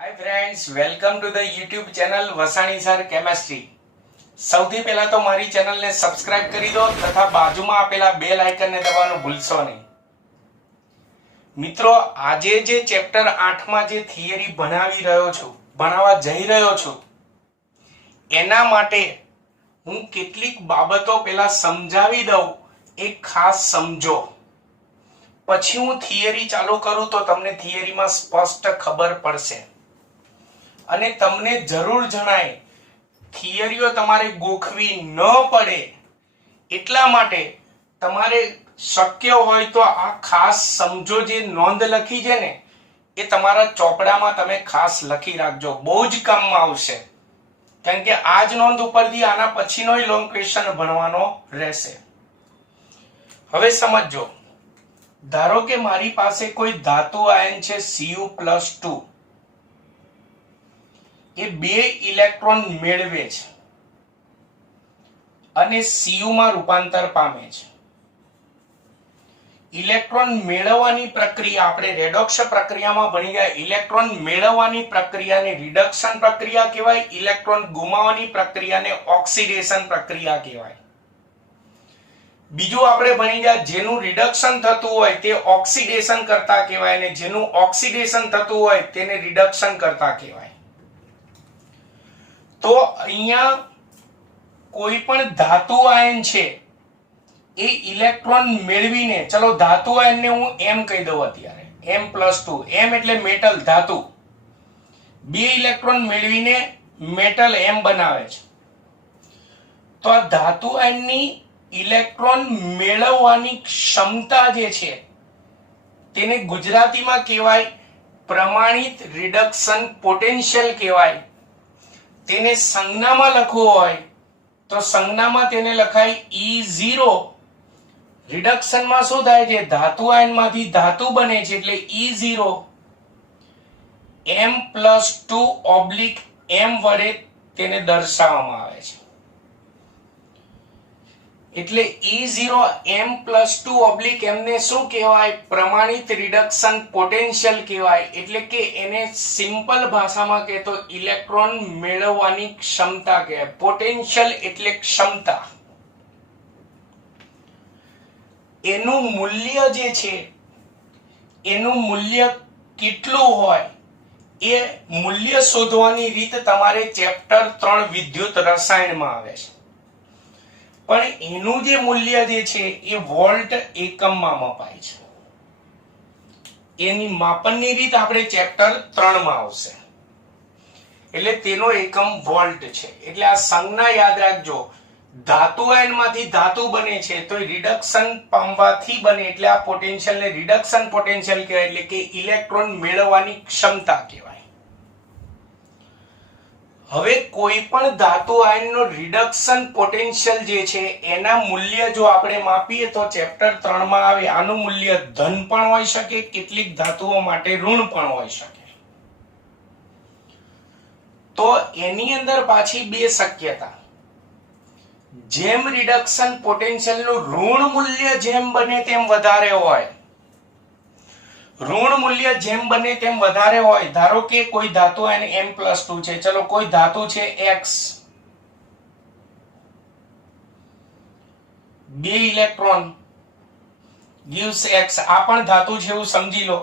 Hi friends, welcome to the YouTube channel Vasani sir chemistry. સૌથી પહેલા તો મારી ચેનલને સબસ્ક્રાઇબ કરી દો તથા બાજુમાં આપેલા બેલ આઇકનને દબાવવાનું ભૂલશો નહીં। મિત્રો, આજે જે ચેપ્ટર 8 માં જે થિયરી ભણાવવા જઈ રહ્યો છું એના માટે હું કેટલીક બાબતો પહેલા સમજાવી દઉં, એક ખાસ સમજો, પછી હું થિયરી ચાલુ કરું તો તમને થિયરીમાં સ્પષ્ટ ખબર પડશે અને તમને જરૂર જણાય થિયરીઓ તમારે ગોખવી ન પડે એટલા માટે તમારે શક્ય હોય તો આ ખાસ સમજો, જે નોંધ લખી છે ને એ તમારા ચોપડામાં તમે ખાસ લખી રાખજો, બહુ જ કામમાં આવશે। કારણ કે આ જ નોંધ ઉપરથી આના પછીનો લોંગ ક્વેશ્ચન ભણવાનો રહેશે। હવે સમજો, ધારો કે મારી પાસે કોઈ ધાતુ આયન છે Cu+2, એ બે ઇલેક્ટ્રોન મેળવે છે અને Cu માં રૂપાંતર પામે છે। ઇલેક્ટ્રોન મેળવવાની પ્રક્રિયા આપણે રેડોક્સ પ્રક્રિયામાં ભણી ગયા। ઇલેક્ટ્રોન મેળવવાની પ્રક્રિયાને રિડક્શન પ્રક્રિયા કહેવાય, ઇલેક્ટ્રોન ગુમાવવાની પ્રક્રિયાને ઓક્સિડેશન પ્રક્રિયા કહેવાય। બીજું આપણે ભણી ગયા, જેનું રિડક્શન થતું હોય તે ઓક્સિડેશન કરતા કહેવાય અને જેનું ઓક્સિડેશન થતું હોય તેને રિડક્શન કરતા કહેવાય। તો અહીંયા કોઈ પણ ધાતુ આયન છે એ ઇલેક્ટ્રોન મેળવીને, ચલો ધાતુ આયનને હું M કહી દઉં અત્યારે, M+2, M એટલે મેટલ, ધાતુ, બે ઇલેક્ટ્રોન મેળવીને મેટલ M બનાવે છે। તો આ ધાતુ આયનની ઇલેક્ટ્રોન મેળવવાની ક્ષમતા જે છે તેને ગુજરાતીમાં કહેવાય પ્રમાણિત રિડક્શન પોટેન્શિયલ કહેવાય। તેને સંજ્ઞામાં લખવું હોય તો સંજ્ઞામાં તેને લખાય E0। રિડક્શનમાં શું થાય છે, ધાતુ આયનમાંથી ધાતુ બને છે એટલે E0 M+2/M વડે તેને દર્શાવવામાં આવે છે। એટલે E0 M+2/M ને શું કહેવાય, પ્રમાણિત રિડક્શન પોટેન્શિયલ કહેવાય। એટલે કે એને સિમ્પલ ભાષામાં કહે તો ઇલેક્ટ્રોન મેળવવાની ક્ષમતા કહેવાય। પોટેન્શિયલ એટલે ક્ષમતા। એનું મૂલ્ય જે છે, એનું મૂલ્ય કેટલું હોય એ મૂલ્ય શોધવાની રીત તમારે ચેપ્ટર 3 વિદ્યુત રસાયણમાં આવે છે, પણ એનું જે મૂલ્ય જે છે એ વોલ્ટ એકમમાં મપાય છે। એની માપનની રીત આપણે ચેપ્ટર 3 માં આવશે, એટલે તેનો એકમ વોલ્ટ છે। એટલે આ સંજ્ઞા યાદ રાખજો, ધાતુ આયનમાંથી ધાતુ બને છે તો રિડક્શન પામવાથી બને, એટલે આ પોટેન્શિયલને રિડક્શન પોટેન્શિયલ કહેવાય, એટલે કે ઇલેક્ટ્રોન મેળવવાની ક્ષમતા કહેવાય। હવે કોઈ પણ ધાતુ આયનનો રિડક્શન પોટેન્શિયલ જે છે એના મૂલ્ય જો આપણે માપીએ તો ચેપ્ટર 3 માં આવે, આનું મૂલ્ય ધન પણ હોઈ શકે, કેટલીક ધાતુઓ માટે ઋણ પણ હોઈ શકે। તો એની અંદર પાછી બે શક્યતા, જેમ રિડક્શન પોટેન્શિયલનું ઋણ મૂલ્ય જેમ બને તેમ વધારે હોય, ઋણ મૂલ્ય જેમ બને તેમ વધારે હોય, ધારો કે કોઈ ધાતુ આયન M+2 છે, ચલો કોઈ ધાતુ છે X, બે ઇલેક્ટ્રોન gives X, આ પણ ધાતુ છે એવું સમજી લો।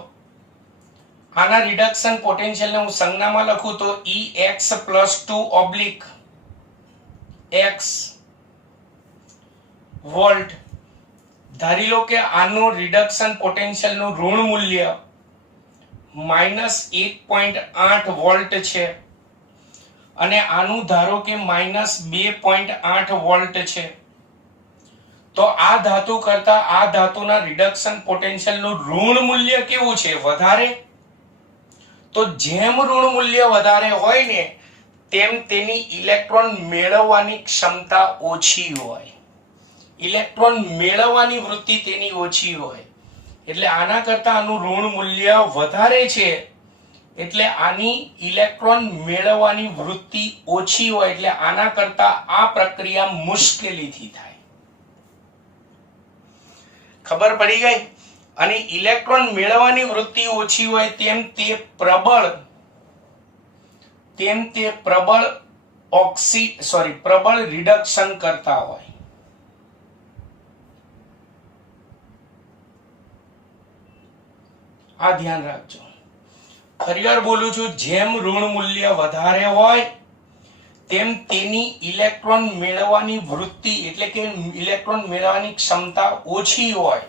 આના રિડક્શન પોટેન્શિયલને હું સંજ્ઞામાં લખું તો EX+2/X વોલ્ટ। ધારી લો કે આનું રિડક્શન પોટેન્શિયલનું ઋણ મૂલ્ય -1.8 વોલ્ટ છે અને આનું ધારો કે -2.8 વોલ્ટ છે। તો આ ધાતુ કરતા આ ધાતુના રિડક્શન પોટેન્શિયલનું ઋણ મૂલ્ય કેવું છે, વધારે। તો જેમ ઋણ મૂલ્ય વધારે હોય ને તેમ તેની ઇલેક્ટ્રોન મેળવવાની ક્ષમતા ઓછી હોય, ઇલેક્ટ્રોન મેળવવાની વૃત્તિ તેની ઓછી હોય। એટલે આના કરતા આનું ઋણ મૂલ્ય વધારે છે, એટલે આની ઇલેક્ટ્રોન મેળવવાની વૃત્તિ ઓછી હોય, એટલે આના કરતા આ પ્રક્રિયા મુશ્કેલીથી થાય। ખબર પડી ગઈ। અને ઇલેક્ટ્રોન મેળવવાની વૃત્તિ ઓછી હોય તેમ તે પ્રબળ તેમ તે પ્રબળ રિડક્શન કરતા હોય. આ ધ્યાન રાખજો. ફરીવાર બોલું છું, જેમ ઋણ મૂલ્ય વધારે હોય તેમ તેની ઇલેક્ટ્રોન મેળવવાની વૃત્તિ એટલે કે ઇલેક્ટ્રોન મેળવવાની ક્ષમતા ઓછી હોય.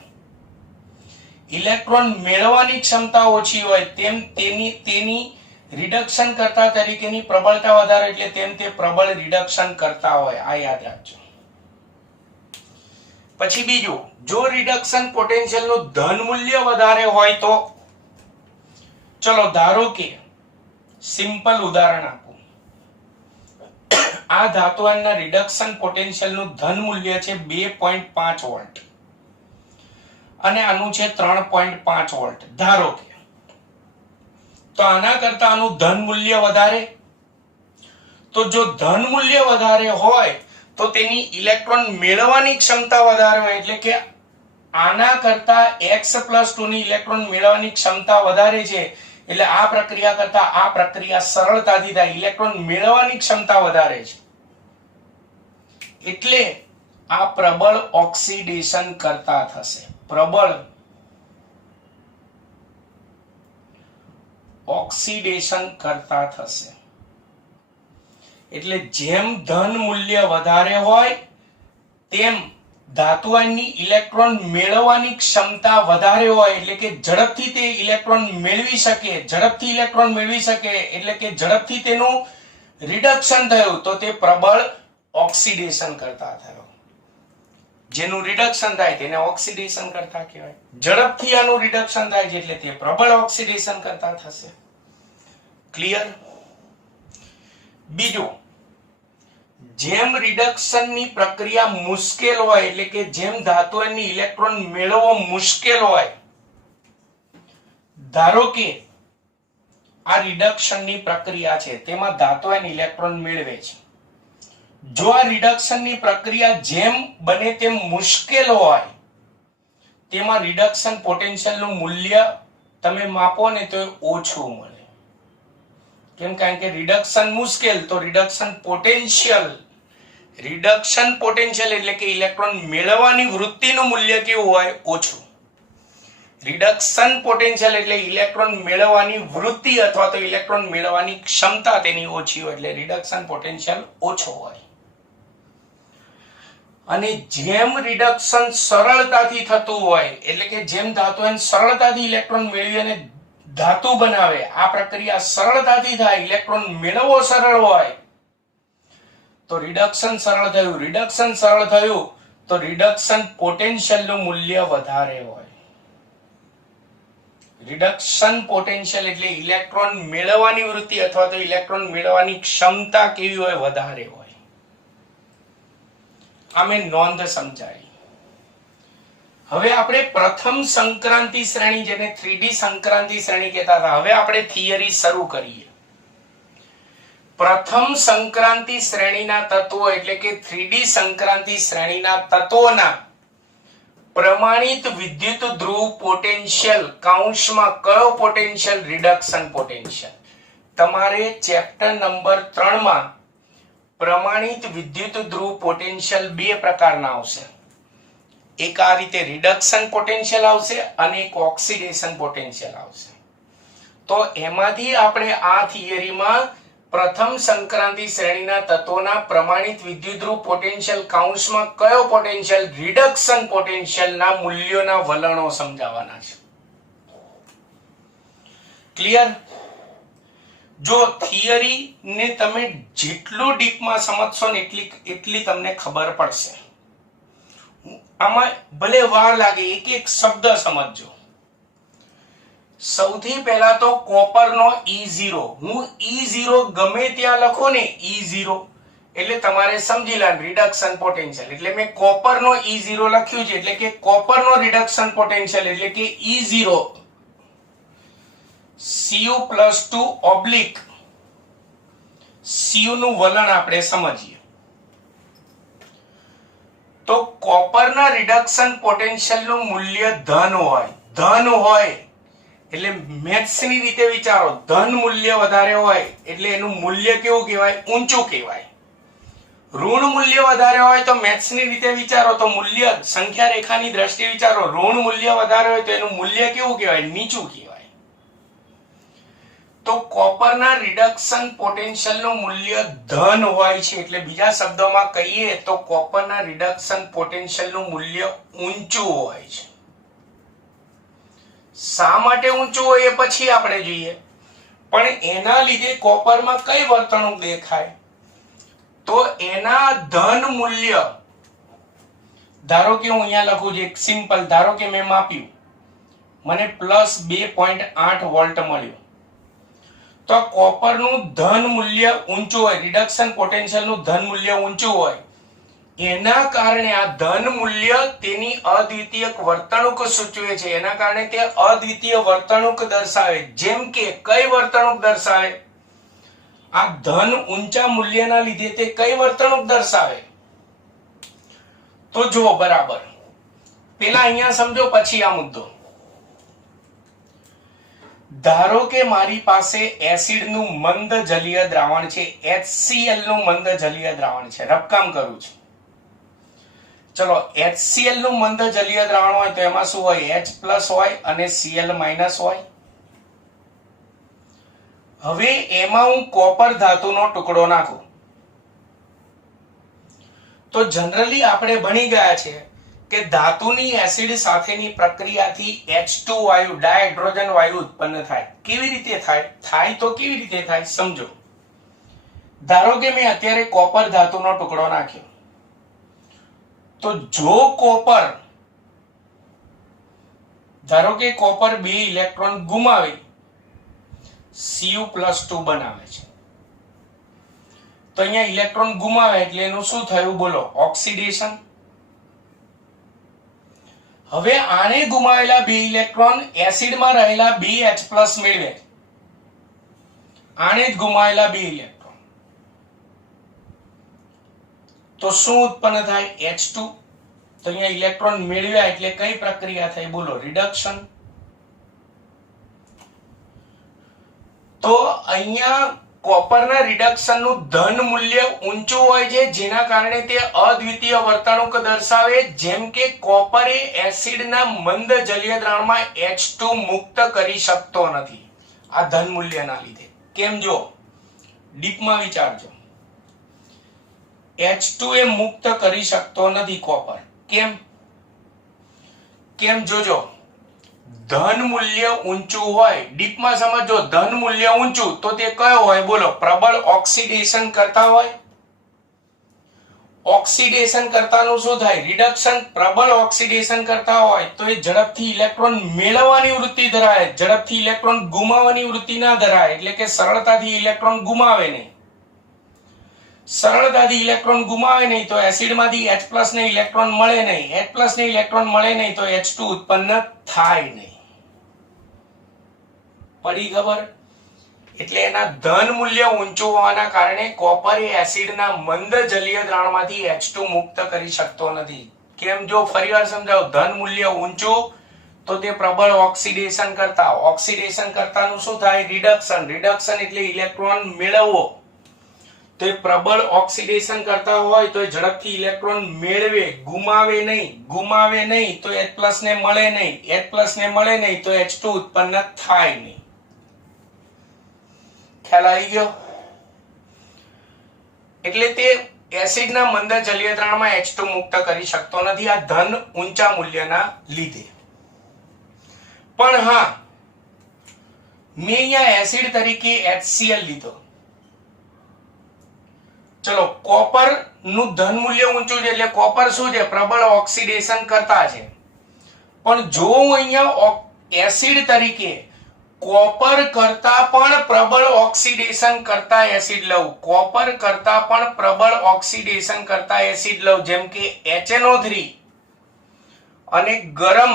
ઇલેક્ટ્રોન મેળવવાની ક્ષમતા ઓછી હોય તેમ તેની રિડક્શન કરતા તરીકેની પ્રબળતા વધારે એટલે તેમ તે પ્રબળ રિડક્શન કરતા હોય. આ યાદ રાખજો. પછી બીજું, જો રિડક્શન પોટેન્શિયલ નું ધન મૂલ્ય વધારે હોય તો, ચલો ધારો કે સિમ્પલ ઉદાહરણ આપું. આ ધાતુના રિડક્શન પોટેન્શિયલ નું ધન મૂલ્ય છે 2.5 વોલ્ટ અને આનું છે 3.5 વોલ્ટ ધારો કે. તો આના કરતા આનું ધન મૂલ્ય વધારે. તો જો ધન મૂલ્ય વધારે હોય તો તેની ઇલેક્ટ્રોન મેળવવાની ક્ષમતા વધારે હોય એટલે કે આના કરતા x+2 ની ઇલેક્ટ્રોન મેળવવાની ક્ષમતા વધારે છે એટલે આ પ્રક્રિયા કરતા આ પ્રક્રિયા સરળતાથી થાય. ઇલેક્ટ્રોન મેળવવાની ક્ષમતા વધારે છે એટલે આ પ્રબળ ઓક્સિડેશન કરતા થશે. પ્રબળ ઓક્સિડેશન કરતા થશે એટલે જેમ ધન મૂલ્ય વધારે હોય તેમ ધાતુ આયનની ઇલેક્ટ્રોન મેળવવાની ક્ષમતા વધારે હોય એટલે કે ઝડપથી તે ઇલેક્ટ્રોન મેળવી શકે. ઝડપથી ઇલેક્ટ્રોન મેળવી શકે એટલે કે ઝડપથી તેનું રિડક્શન થયું તો તે પ્રબળ ઓક્સિડેશન કરતા થયો. જેનું રિડક્શન થાય તેને ઓક્સિડેશન કરતા કહેવાય. ઝડપથી આનું રિડક્શન થાય છે એટલે તે પ્રબળ ઓક્સિડેશન કરતા થશે. ક્લિયર? બીજું, જેમ રિડક્શનની પ્રક્રિયા મુશ્કેલ હોય એટલે કે જેમ ધાતુની ઇલેક્ટ્રોન મેળવવો મુશ્કેલ હોય, ધારો કે આ રિડક્શનની પ્રક્રિયા છે તેમાં ધાતુની ઇલેક્ટ્રોન મેળવે છે. જો આ રિડક્શનની પ્રક્રિયા જેમ બને તેમ મુશ્કેલ હોય તેમાં રિડક્શન પોટેન્શિયલનું મૂલ્ય તમે માપો ને તો ઓછું મળે. કેમ? કારણ કે રિડક્શન મુશ્કેલ તો રિડક્શન પોટેન્શિયલ એટલે કે ઇલેક્ટ્રોન મેળવવાની વૃત્તિનું મૂલ્ય કેવું હોય? ઓછું. રિડક્શન પોટેન્શિયલ એટલે ઇલેક્ટ્રોન મેળવવાની વૃત્તિ અથવા તો ઇલેક્ટ્રોન મેળવવાની ક્ષમતા તેની ઓછી હોય એટલે રિડક્શન પોટેન્શિયલ ઓછો હોય. અને જેમ રિડક્શન સરળતાથી થતું હોય એટલે કે જેમ ધાતુ સરળતાથી ઇલેક્ટ્રોન મેળવી અને ધાતુ બનાવે, આ પ્રક્રિયા સરળતાથી થાય, ઇલેક્ટ્રોન મેળવવો સરળ હોય તો રિડક્શન સરળ થયું. રિડક્શન સરળ થયું તો રિડક્શન પોટેન્શિયલનું મૂલ્ય વધારે હોય. રિડક્શન પોટેન્શિયલ એટલે ઇલેક્ટ્રોન મેળવવાની વૃત્તિ અથવા તો ઇલેક્ટ્રોન મેળવવાની ક્ષમતા કેવી હોય? વધારે હોય. આમે નોંધ સમજાય. હવે આપણે પ્રથમ સંક્રાંતિ શ્રેણી જેને 3D સંક્રાંતિ શ્રેણી કહેતા હતા, હવે આપણે થિયરી શરૂ કરીએ. પ્રથમ સંક્રાંતિ શ્રેણીના તત્વો એટલે કે 3D સંક્રાંતિ શ્રેણીના તત્વોના પ્રમાણિત વિદ્યુત ધ્રુવ પોટેન્શિયલ કૌંસમાં કયો પોટેન્શિયલ? Reduction potential. તમારે ચેપ્ટર નંબર 3 માં પ્રમાણિત વિદ્યુત ધ્રુવ પોટેન્શિયલ બે પ્રકારના આવશે. એક આ રીતે રિડક્શન પોટેન્શિયલ આવશે અને એક ઓક્સિડેશન પોટેન્શિયલ આવશે. તો એમાંથી આપણે આ થિયરીમાં પ્રથમ સંક્રાંતિ શ્રેણીના તત્વોના પ્રમાણિત વિદ્યુતધ્રુવ પોટેન્શિયલ કૌંસમાં કયો પોટેન્શિયલ? રિડક્શન પોટેન્શિયલના મૂલ્યોના વલણો સમજાવવાના છે. ક્લિયર? જો થિયરી ને તમે જેટલું ડીપમાં સમજશો ને એટલી તમને ખબર પડશે. આમાં ભલે વાર લાગે, એક એક શબ્દ સમજજો. સૌથી પહેલા તો કોપરનો E0, હું E0 ગમે ત્યાં લખો ને E0 એટલે તમારે સમજી લેવાનું રિડક્શન પોટેન્શિયલ. એટલે મેં કોપરનો E0 લખ્યું છે એટલે કે કોપરનો રિડક્શન પોટેન્શિયલ એટલે કે E0 Cu+2 ઓબ્લિક Cu નું વલણ આપણે સમજીએ. તો કોપરના રિડક્શન પોટેન્શિયલ નું મૂલ્ય ધન હોય એટલે મેથ્સની રીતે વિચારો, ધન મૂલ્ય વધારે હોય એટલે એનું મૂલ્ય કેવું કહેવાય? ઊંચું કહેવાય. ઋણ મૂલ્ય વધારે હોય તો મેથ્સની રીતે વિચારો તો મૂલ્ય સંખ્યા રેખાની દ્રષ્ટિએ વિચારો, ઋણ મૂલ્ય વધારે હોય તો એનું મૂલ્ય કેવું કહેવાય? નીચું કહેવાય. તો કોપરના રિડક્શન પોટેન્શિયલનું મૂલ્ય ધન હોય છે, એટલે બીજા શબ્દોમાં કહીએ તો કોપરના રિડક્શન પોટેન્શિયલનું મૂલ્ય ઊંચું હોય છે. શા માટે ઊંચું હોય એ પછી આપણે જોઈએ, પણ એના લીધે કોપરમાં કઈ વર્તણૂક દેખાય? તો એના ધન મૂલ્ય, ધારો કે હું અહીંયા લખું છું એક સિમ્પલ, ધારો કે મેં માપ્યું, મને +2.8 વોલ્ટ મળ્યું, તો કોપરનું ધન મૂલ્ય ઊંચું હોય, રિડક્શન પોટેન્શિયલનું ધન મૂલ્ય ઊંચું હોય, એના કારણે આ ધન મૂલ્ય તેની અદ્વિતીય વર્તણૂક સૂચવે છે, એના કારણે તે અદ્વિતીય વર્તણૂક દર્શાવે. જેમ કે કઈ વર્તણૂક દર્શાવે? આ ધન ઊંચા મૂલ્યના લીધે તે કઈ વર્તણૂક દર્શાવે? તો જુઓ બરાબર, પેલા અહીંયા સમજો પછી આ મુદ્દો. ધારો કે મારી પાસે એસિડનું મંદ જલીય દ્રાવણ છે, HCl નું મંદ જલીય દ્રાવણ છે, રફકામ કરું છું. ચલો, HCl નું મંદ જલીય દ્રાવણ હોય તો એમાં શું હોય? H+ હોય અને Cl- હોય. હવે એમાં હું કોપર ધાતુનો ટુકડો નાખું તો જનરલી આપણે ભણી ગયા છે કે ધાતુની એસિડ સાથેની પ્રક્રિયાથી H2 વાયુ, ડાયહાઇડ્રોજન વાયુ ઉત્પન્ન થાય. કેવી રીતે થાય? તો કેવી રીતે થાય સમજો. ધારો કે મેં અત્યારે કોપર ધાતુનો ટુકડો નાખ્યો, તો જો કોપર, ધારો કે કોપર 2 ઇલેક્ટ્રોન ગુમાવી Cu+2 બનાવે છે, તો અહીંયા ઇલેક્ટ્રોન ગુમાવે એટલે એનું શું થયું બોલો? ઓક્સિડેશન. હવે આને ગુમાવેલા 2 ઇલેક્ટ્રોન એસિડમાં રહેલા 2H+ મેળવે, આને જ ગુમાવેલા 2 ઇલેક્ટ્રોન, તો શું ઉત્પન્ન થાય? H2. તો અહીંયા ઇલેક્ટ્રોન મેળવ્યા એટલે કઈ પ્રક્રિયા થઈ બોલો? રિડક્શન. તો અહીંયા કોપરના રિડક્શનનું ધન મૂલ્ય ઊંચું હોય છે, જેના કારણે તે અદ્વિતીય વર્તણૂક દર્શાવે. જેમ કે કોપરે એસિડના મંદ જલીય દ્રાવણમાં H2 મુક્ત કરી શકતો નથી આ ધન મૂલ્યના લીધે. કેમ? જો ડીપમાં વિચારજો, H2 એ મુક્ત કરી શકતો નથી કોપર. કેમ? જોજો, ધન મૂલ્ય ઊંચું હોય, ડીપમાં સમજો, ધન મૂલ્ય ઊંચું તો તે કયો હોય બોલો? પ્રબળ ઓક્સિડેશન કરતા હોય. ઓક્સિડેશન કરતાનું શું થાય? રિડક્શન. પ્રબળ ઓક્સિડેશન કરતા હોય તો એ ઝડપથી ઇલેક્ટ્રોન મેળવવાની વૃત્તિ ધરાવે, ઝડપથી ઇલેક્ટ્રોન ગુમાવવાની વૃત્તિ ના ધરાવે, એટલે કે સરળતાથી ઇલેક્ટ્રોન ગુમાવે નહીં. સરળતાથી ઇલેક્ટ્રોન ગુમાવે નહીં તો એસિડમાંથી H+ ને ઇલેક્ટ્રોન મળે નહીં, H+ ને ઇલેક્ટ્રોન મળે નહીં તો H2 ઉત્પન્ન થાય નહીં. પડી ખબર? એટલે એના ધન મૂલ્ય ઊંચું હોવાના કારણે કોપર એ એસિડના મંદ જલીય દ્રાવણમાંથી H2 મુક્ત કરી શકતો નથી. કેમ? જો ફરીવાર સમજાવો, ધન મૂલ્ય ઊંચું તો તે પ્રબળ ઓક્સિડેશન કરતા, ઓક્સિડેશન કરતાનું શું થાય? રિડક્શન. રિડક્શન એટલે ઇલેક્ટ્રોન મેળવવો, તો એ પ્રબળ ઓક્સિડેશન કરતા હોય તો એ ઝડપથી ઇલેક્ટ્રોન મેળવે, ગુમાવે નહીં તો H+ ને મળે નહીં, H+ ને મળે નહીં તો H2 ઉત્પન્ન થાય નહીં. ખ્યાલ આવી ગયો? એટલે તે એસિડના મંદ જલીય દ્રાવણમાં H2 મુક્ત કરી શકતો નથી આ ધન ઊંચા મૂલ્યના લીધે. પણ હા, મેં અહીંયા એસિડ તરીકે HCl લીધો. ચલો, કોપર નું ધન મૂલ્ય ઊંચું છે એટલે કોપર શું છે? પ્રબળ ઓક્સિડેશન કરતા છે. પણ જો હું અહીંયા એસિડ તરીકે કોપર કરતા પણ પ્રબળ ઓક્સિડેશન કરતા એસિડ લઉં, કોપર કરતા પણ પ્રબળ ઓક્સિડેશન કરતા એસિડ લઉં, જેમ કે HNO3 અને ગરમ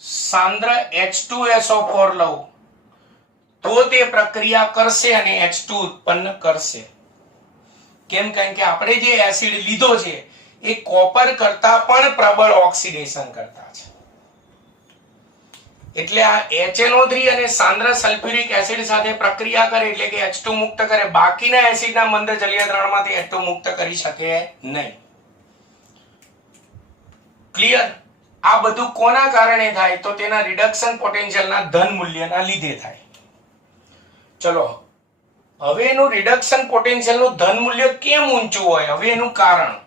સાંદ્ર H2SO4 લઉં, તો તે પ્રક્રિયા કરશે અને H2 ઉત્પન્ન કરશે. કેમ? કારણ કે આપણે જે એસિડ લીધો છે એ કોપર કરતા પણ પ્રબળ ઓક્સિડેશન કરતા છે. એટલે આ HNO3 અને સાંદ્ર સલ્ફ્યુરિક એસિડ સાથે પ્રક્રિયા કરે એટલે કે H2 મુક્ત કરે, બાકીના એસિડના મંદ જલીય દ્રાવણમાંથી H2 મુક્ત કરી શકે નહીં. ક્લિયર? આ બધું કોના કારણે થાય? તો તેના રિડક્શન પોટેન્શિયલના ધન મૂલ્યના લીધે થાય. ચલો હવે એનું રિડક્શન પોટેન્શિયલનું ધન મૂલ્ય કેમ ઊંચું હોય? હવે એનું કારણ.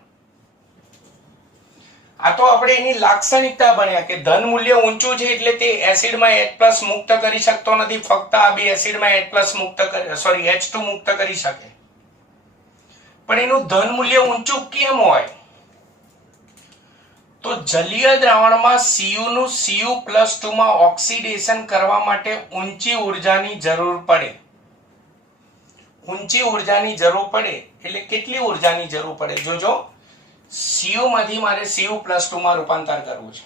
આ તો આપણે એની લાક્ષણિકતા ભણ્યા કે ધન મૂલ્ય ઊંચું છે એટલે તે એસિડમાં H+ મુક્ત કરી શકતો નથી, ફક્ત આ બે એસિડમાં H+ મુક્ત કરે, સોરી H2 મુક્ત કરી શકે. પણ એનું ધન મૂલ્ય ઊંચું કેમ હોય? તો જલીય દ્રાવણમાં Cu નું Cu+2 માં ઓક્સિડેશન કરવા માટે ઊંચી ઉર્જાની જરૂર પડે. ઊંચી ઉર્જાની જરૂર પડે એટલે કેટલી ઉર્જાની જરૂર પડે? જોજો, Cu માંથી મારે Cu+2 માં રૂપાંતર કરવું છે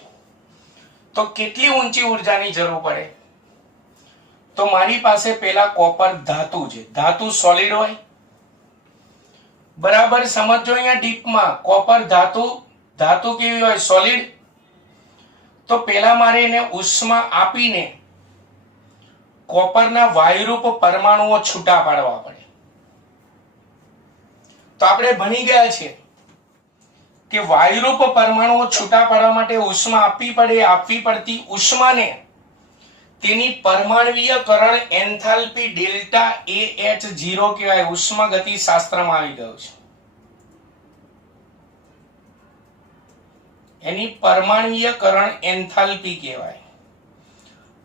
તો કેટલી ઊંચી ઉર્જાની જરૂર પડે? તો મારી પાસે પેલા કોપર ધાતુ છે, ધાતુ સોલિડ હોય, બરાબર સમજો. અહીંયા ડીપમાં કોપર ધાતુ કેવી હોય? સોલિડ. તો પેલા મારે એને ઉષ્મા આપીને કોપરના વાયુરૂપ પરમાણુઓ છૂટા પાડવા પડે. તો આપણે ભણી ગયા છીએ કે વાયુરૂપ પરમાણુઓ છૂટા પાડવા માટે ઉષ્મા આપવી પડે. આપવી પડતી ઉષ્માને તેની પરમાણ્વીયકરણ એન્થાલ્પી ડેલ્ટા AH0 કહેવાય. ઉષ્મા ગતિ શાસ્ત્રમાં આવી ગયું છે. એની પરમાણ્વીયકરણ એન્થાલ્પી કહેવાય.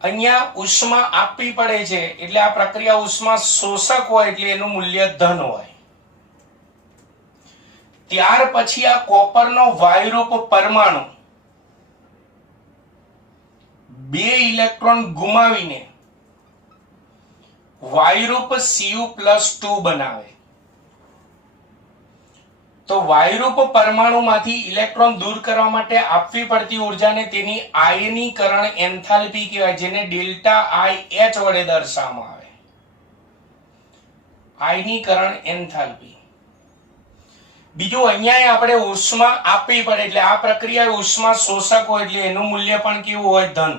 અહીંયા ઉષ્મા આપવી પડે છે એટલે આ પ્રક્રિયા ઉષ્મા શોષક હોય એટલે એનું મૂલ્ય ધન હોય. ત્યાર પછી આ કોપરનો વાયુરૂપ પરમાણુ 2 ઇલેક્ટ્રોન ગુમાવીને વાયુરૂપ Cu+2 બનાવે. તો વાયુરૂપ પરમાણુમાંથી ઇલેક્ટ્રોન દૂર કરવા માટે આપવી પડતી ઉર્જાને તેની આયનીકરણ એન્થાલ્પી કહેવાય, જેને ડેલ્ટા IH વડે દર્શાવવામાં આવે. આયનીકરણ એન્થાલ્પી. બીજું, અહીંયા આપણે ઉષ્મા આપવી પડે એટલે આ પ્રક્રિયા ઉષ્મા શોષક હોય એટલે એનું મૂલ્ય પણ કેવું હોય? ધન.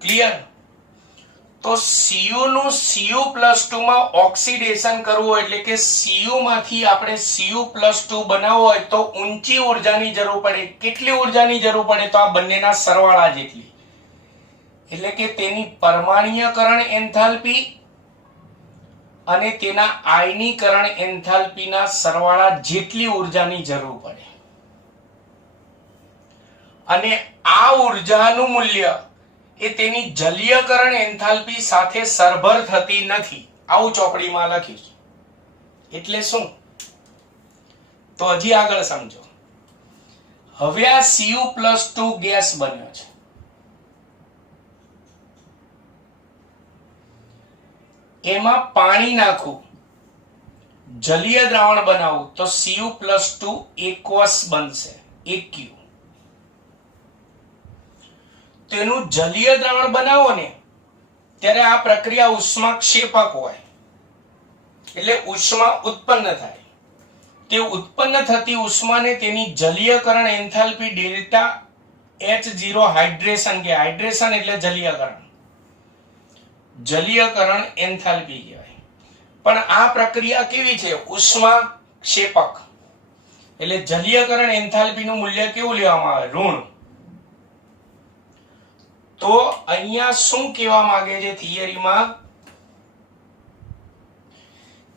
ક્લિયર? તો Cu નું Cu+2 માં ઓક્સિડેશન કરવું હોય એટલે કે Cu માંથી આપણે Cu+2 બનાવવું હોય તો ઊંચી ઉર્જાની જરૂર પડે. કેટલી ઉર્જાની જરૂર પડે? તો આ બંનેના સરવાળા જેટલી, એટલે કે તેની પરમાણ્વીયકરણ એન્થાલ્પી અને તેના આયનીકરણ એન્થાલ્પીના સરવાળા જેટલી ઉર્જાની જરૂર પડે. અને આ ઉર્જાનું મૂલ્ય એ તેની જલીયકરણ એન્થાલ્પી સાથે સરભર થતી નથી. આવું ચોપડીમાં લખ્યું છે. એટલે શું? તો હજી આગળ સમજો. હવે આ Cu+2 ગેસ બન્યો છે. એમાં પાણી નાખું, જલીય દ્રાવણ બનાવું તો Cu+2 એકવસ બનશે, AQ. તેનું જલીય દ્રાવણ બનાવો ને ત્યારે આ પ્રક્રિયા ઉષ્માક્ષેપક હોય એટલે ઉષ્મા ઉત્પન્ન થાય. તે ઉત્પન્ન થતી ઉષ્માને તેની જલીયકરણ એન્થાલ્પી ડેલ્ટા H0 હાઇડ્રેશન કે હાઇડ્રેશન એટલે જલીયકરણ, જલીયકરણ એન્થાલ્પી કહેવાય. પણ આ પ્રક્રિયા કેવી છે? ઉષ્માક્ષેપક. એટલે જલીયકરણ એન્થાલ્પીનું મૂલ્ય કેવું લેવામાં આવે? ઋણ. તો અહીંયા શું કહેવા માંગે છે થિયરીમાં?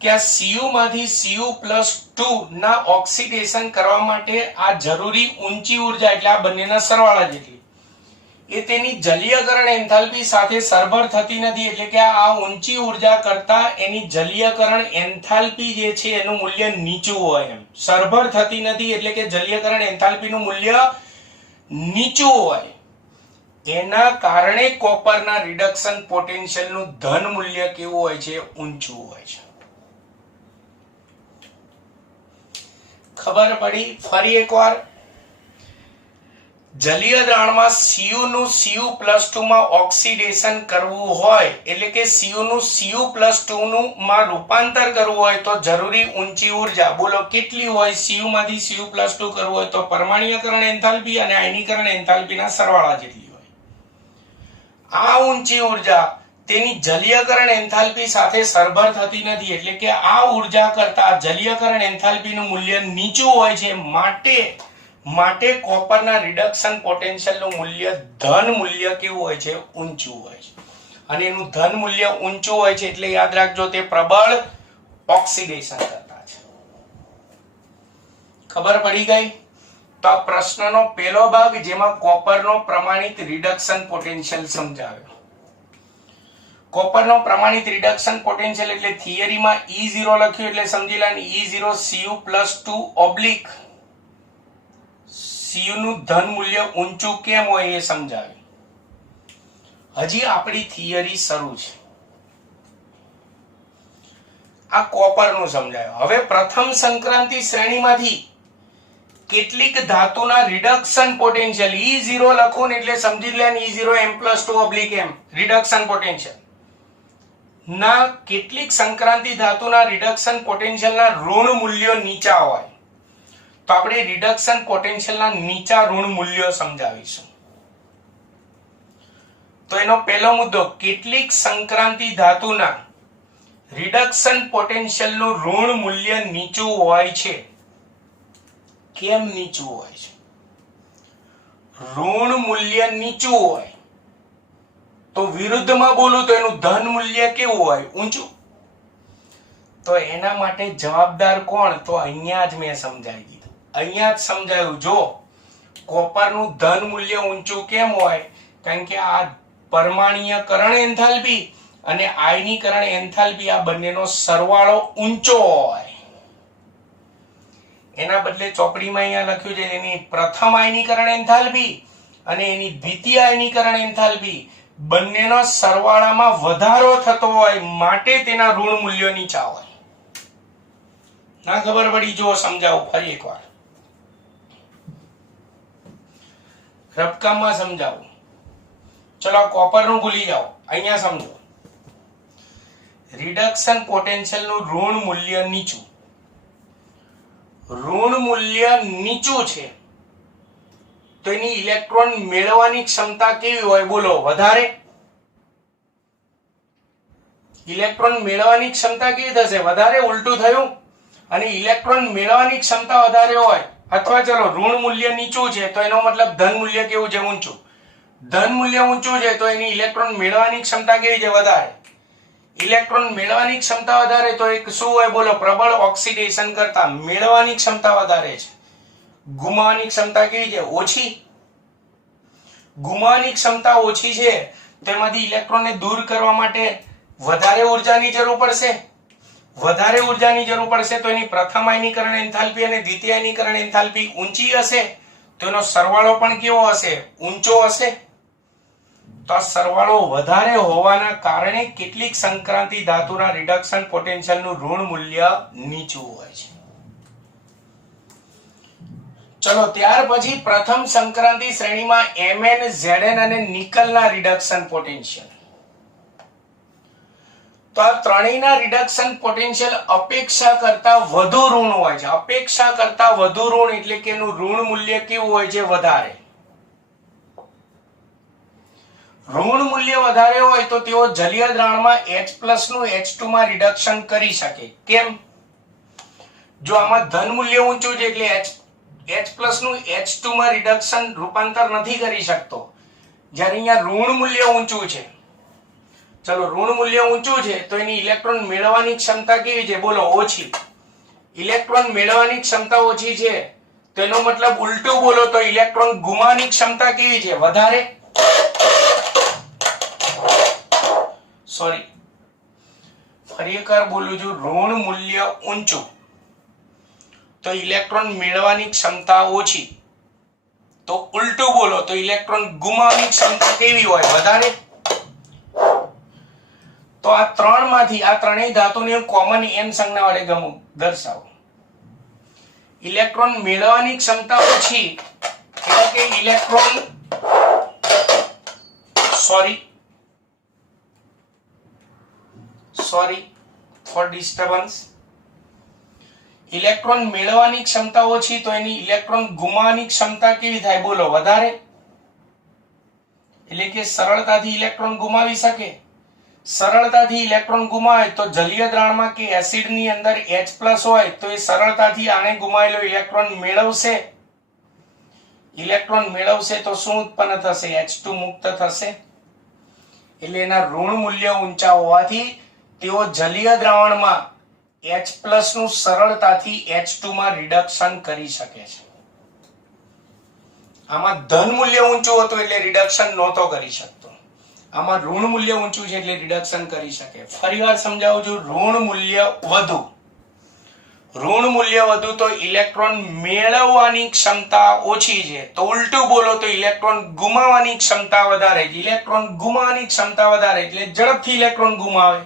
કે આ Cu માંથી Cu+2 ના ઓક્સિડેશન કરવા માટે આ જરૂરી ઊંચી ઉર્જા એટલે આ બંનેના સરવાળા જેટલી એ તેની જલીયકરણ એન્થાલ્પી સાથે સરભર થતી નથી. એટલે કે આ ઊંચી ઉર્જા કરતા એની જલીયકરણ એન્થાલ્પી જે છે એનું મૂલ્ય નીચું હોય. એમ સરભર થતી નથી એટલે કે જલીયકરણ એન્થાલ્પીનું મૂલ્ય નીચું હોય. એના કારણે કોપરના રિડક્શન પોટેન્શિયલનું ધન મૂલ્ય કેવું હોય છે? ઊંચું હોય છે. ખબર પડી? ફરી એકવાર જલીય દ્રાવણમાં Cu નું Cu+2 માં ઓક્સિડેશન કરવું હોય એટલે કે Cu નું Cu+2 નું માં રૂપાંતર કરવું હોય તો જરૂરી ઊંચી ઉર્જા બોલો કેટલી હોય? Cu માંથી Cu+2 કરવું હોય તો પરમાણ્વીયકરણ એન્થાલ્પી અને આયનીકરણ એન્થાલ્પીના સરવાળા જેટલી હોય. આ ઊંચી ઉર્જા તેની જલીયકરણ એન્થાલ્પી સાથે સરભર થતી નથી એટલે કે આ ઉર્જા કરતા જલીયકરણ એન્થાલ્પીનું મૂલ્ય નીચું હોય છે. માટે કોપરના રિડક્શન પોટેન્શિયલનું મૂલ્ય ધન મૂલ્ય કેવું હોય છે? ઊંચું હોય છે. અને એનું ધન મૂલ્ય ઊંચું હોય છે એટલે યાદ રાખજો તે પ્રબળ ઓક્સિડેશન કરતા છે. ખબર પડી ગઈ? તો આ પ્રશ્નનો પહેલો ભાગ જેમાં કોપરનો પ્રમાણિત રિડક્શન પોટેન્શિયલ સમજાવ્યો. કોપરનો પ્રમાણિત રિડક્શન પોટેન્શિયલ એટલે થિયરીમાં E0 લખ્યું એટલે સમજી લેવાનું E0 Cu+2 Cu નું ધન મૂલ્ય ઊંચું કેમ હોય એ સમજાવ્યું. હજી આપણી થિયરી શરૂ છે. આ કોપરનું સમજાયું. હવે પ્રથમ સંક્રાંતિ શ્રેણીમાંથી કેટલીક ધાતુના રિડક્શન પોટેન્શિયલ E0 લખો ને એટલે સમજી લેવાનું E0M+2/m રિડક્શન પોટેન્શિયલ ના કેટલીક સંક્રાંતિ ધાતુના રિડક્શન પોટેન્શિયલના ઋણ મૂલ્યો નીચા હોય તો આપણે રિડક્શન પોટેન્શિયલના નીચા ઋણ મૂલ્યો સમજાવીશું. તો એનો પહેલો મુદ્દો કેટલીક સંક્રાંતિ ધાતુના રિડક્શન પોટેન્શિયલનું ઋણ મૂલ્ય નીચું હોય છે. કેમ નીચું હોય છે? ઋણ મૂલ્ય નીચું હોય તો વિરુદ્ધમાં બોલું તો એનું ધન મૂલ્ય કેવું હોય? ઊંચું. તો એના માટે જવાબદાર કોણ? તો અહીંયા જ મેં સમજાવી દીધું. અહીંયા જ સમજાયું. જો કોપરનું ધન મૂલ્ય ઊંચું કેમ હોય? કારણ કે આ પરમાણ્વીયકરણ એન્થાલ્પી અને આયનીકરણ એન્થાલ્પી આ બંનેનો સરવાળો ઊંચો હોય. એના બદલે ચોપડીમાં અહીંયા લખ્યું છે એની પ્રથમ આયનીકરણ એન્થાલ્પી અને એની દ્વિતીય આયનીકરણ એન્થાલ્પી બંનેનો સરવાળામાં વધારો થતો હોય માટે તેના ઋણ મૂલ્યો નીચા હોય. ના ખબર પડી? જો સમજાવું ફરી એકવાર રબકામાં સમજાવું. ચલો કોપરનું ભૂલી જાઓ, અહીંયા સમજો. રિડક્શન પોટેન્શિયલનું ઋણ મૂલ્ય નીચું. ઋણ મૂલ્ય નીચું છે તો એની ઇલેક્ટ્રોન મેળવવાની ક્ષમતા કેવી હોય? બોલો વધારે. ઇલેક્ટ્રોન મેળવવાની ક્ષમતા કેવી થશે? વધારે. ઉલટું થયું. અને ઇલેક્ટ્રોન મેળવવાની ક્ષમતા વધારે હોય અથવા ચલો ઋણ મૂલ્ય નીચું છે તો એનો મતલબ ધન મૂલ્ય કેવું છે? ઊંચું. ધન મૂલ્ય ઊંચું છે તો એની ઇલેક્ટ્રોન મેળવવાની ક્ષમતા કેવી છે? વધારે. ઇલેક્ટ્રોન મેળવવાની ક્ષમતા વધારે તો એક શું હોય? બોલો પ્રબળ ઓક્સિડેશન કરતા મેળવવાની ક્ષમતા વધારે છે. ગુમાવવાની ક્ષમતા કેવી છે? ઓછી. ગુમાવવાની ક્ષમતા ઓછી છે તેમાંથી ઇલેક્ટ્રોનને દૂર કરવા માટે વધારે ઉર્જાની જરૂર પડશે. વધારે ઉર્જાની જરૂર પડશે તો એની પ્રથમ આયનીકરણ એન્થાલ્પી અને દ્વિતીય આયનીકરણ એન્થાલ્પી ઊંચી હશે તો એનો સરવાળો પણ કેવો હશે? ઊંચો હશે. તો આ સરવાળો વધારે હોવાના કારણે કેટલીક સંક્રાંતિ ધાતુના રિડક્શન પોટેન્શિયલનું ઋણ મૂલ્ય નીચું હોય છે. ચલો ત્યાર પછી પ્રથમ સંક્રાંતિ શ્રેણીમાં Mn, Zn અને નિકલના રિડક્શન પોટેન્શિયલ. તો આ ત્રણેયના રિડક્શન પોટેન્શિયલ અપેક્ષા કરતા વધુ ઋણ હોય છે. અપેક્ષા કરતા વધુ ઋણ એટલે કે એનું ઋણ મૂલ્ય કેવું હોય છે? વધારે. ઋણ મૂલ્ય વધારે હોય તો તેઓ જલીય દ્રાવણમાં H+ નું H2 માં રિડક્શન કરી શકે. કેમ? જો આમાં ધન મૂલ્ય ઊંચું છે એટલે H+ નું H2 માં રિડક્શન રૂપાંતર નથી કરી શકતો. જ્યારે અહીંયા ઋણ મૂલ્ય ઊંચું છે, ચલો ઋણ મૂલ્ય ઊંચું છે તો એની ઇલેક્ટ્રોન મેળવવાની ક્ષમતા કેવી છે? બોલો ઓછી. ઇલેક્ટ્રોન મેળવવાની ક્ષમતા ઓછી છે તો એનો મતલબ ઉલટું બોલો તો ઇલેક્ટ્રોન ગુમાવવાની ક્ષમતા કેવી છે? વધારે. સોરી, ફરી એકવાર બોલું છું. ઋણ મૂલ્ય ઊંચું તો ઇલેક્ટ્રોન મેળવવાની ક્ષમતા ઓછી, તો ઉલટું બોલો તો ઇલેક્ટ્રોન ગુમાવવાની ક્ષમતા કેવી હોય? વધારે. તો આ ત્રણમાંથી આ ત્રણેય ધાતુની કોમન n સંજ્ઞા વડે દર્શાવો. ઇલેક્ટ્રોન મેળવવાની ક્ષમતા ઓછી એટલે કે electron sorry for disturbance. Electron મેળવવાની ક્ષમતા ઓછી તો એની ઇલેક્ટ્રોન ગુમાવવાની ક્ષમતા કેવી થાય બોલો? વધારે. એટલે કે સરળતાથી ઇલેક્ટ્રોન ગુમાવી શકે. સરળતાથી ઇલેક્ટ્રોન ગુમાવે તો જલીય દ્રાવણમાં કે એસિડની અંદર H+ હોય તો એ સરળતાથી આને ગુમાવેલો ઇલેક્ટ્રોન મેળવશે. ઇલેક્ટ્રોન મેળવશે તો શું ઉત્પન્ન થશે? H2 મુક્ત થશે. એટલે એના ઋણ મૂલ્ય ઊંચા હોવાથી તેઓ જલીય દ્રાવણમાં H+ નું સરળતાથી H2 માં રિડક્શન કરી શકે છે. આમાં ધન મૂલ્ય ઊંચું હતું એટલે રિડક્શન નહોતો કરી શકતો. આમાં ઋણ મૂલ્ય ઊંચું છે એટલે રિડક્શન કરી શકે. ફરીવાર સમજાવું છું, ઋણ મૂલ્ય વધુ તો ઇલેક્ટ્રોન મેળવવાની ક્ષમતા ઓછી છે. તો ઉલટું બોલો તો ઇલેક્ટ્રોન ગુમાવવાની ક્ષમતા વધારે છે. ઇલેક્ટ્રોન ગુમાવવાની ક્ષમતા વધારે એટલે ઝડપથી ઇલેક્ટ્રોન ગુમાવે.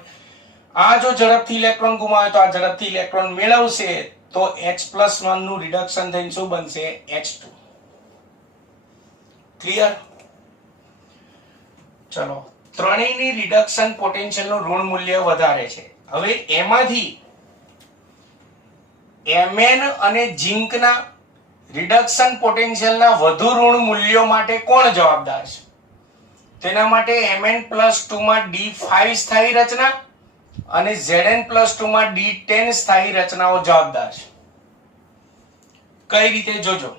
આ જો ઝડપથી ઇલેક્ટ્રોન ગુમાવે તો આ ઝડપથી ઇલેક્ટ્રોન મેળવશે તો H+1 નું રિડક્શન થઈને શું બનશે? H2. ક્લિયર? ચલો, ત્રણેયની રિડક્શન પોટેન્શિયલ નું ઋણ મૂલ્ય વધારે છે. હવે એમાંથી Mn અને ઝિંકના રિડક્શન પોટેન્શિયલના વધુ ઋણ મૂલ્યો માટે કોણ જવાબદાર છે? તેના માટે Mn+2 માં D5 સ્થાયી રચના અને Zn+2 માં D10 સ્થાયી રચનાઓ જવાબદાર છે. કઈ રીતે જોજો?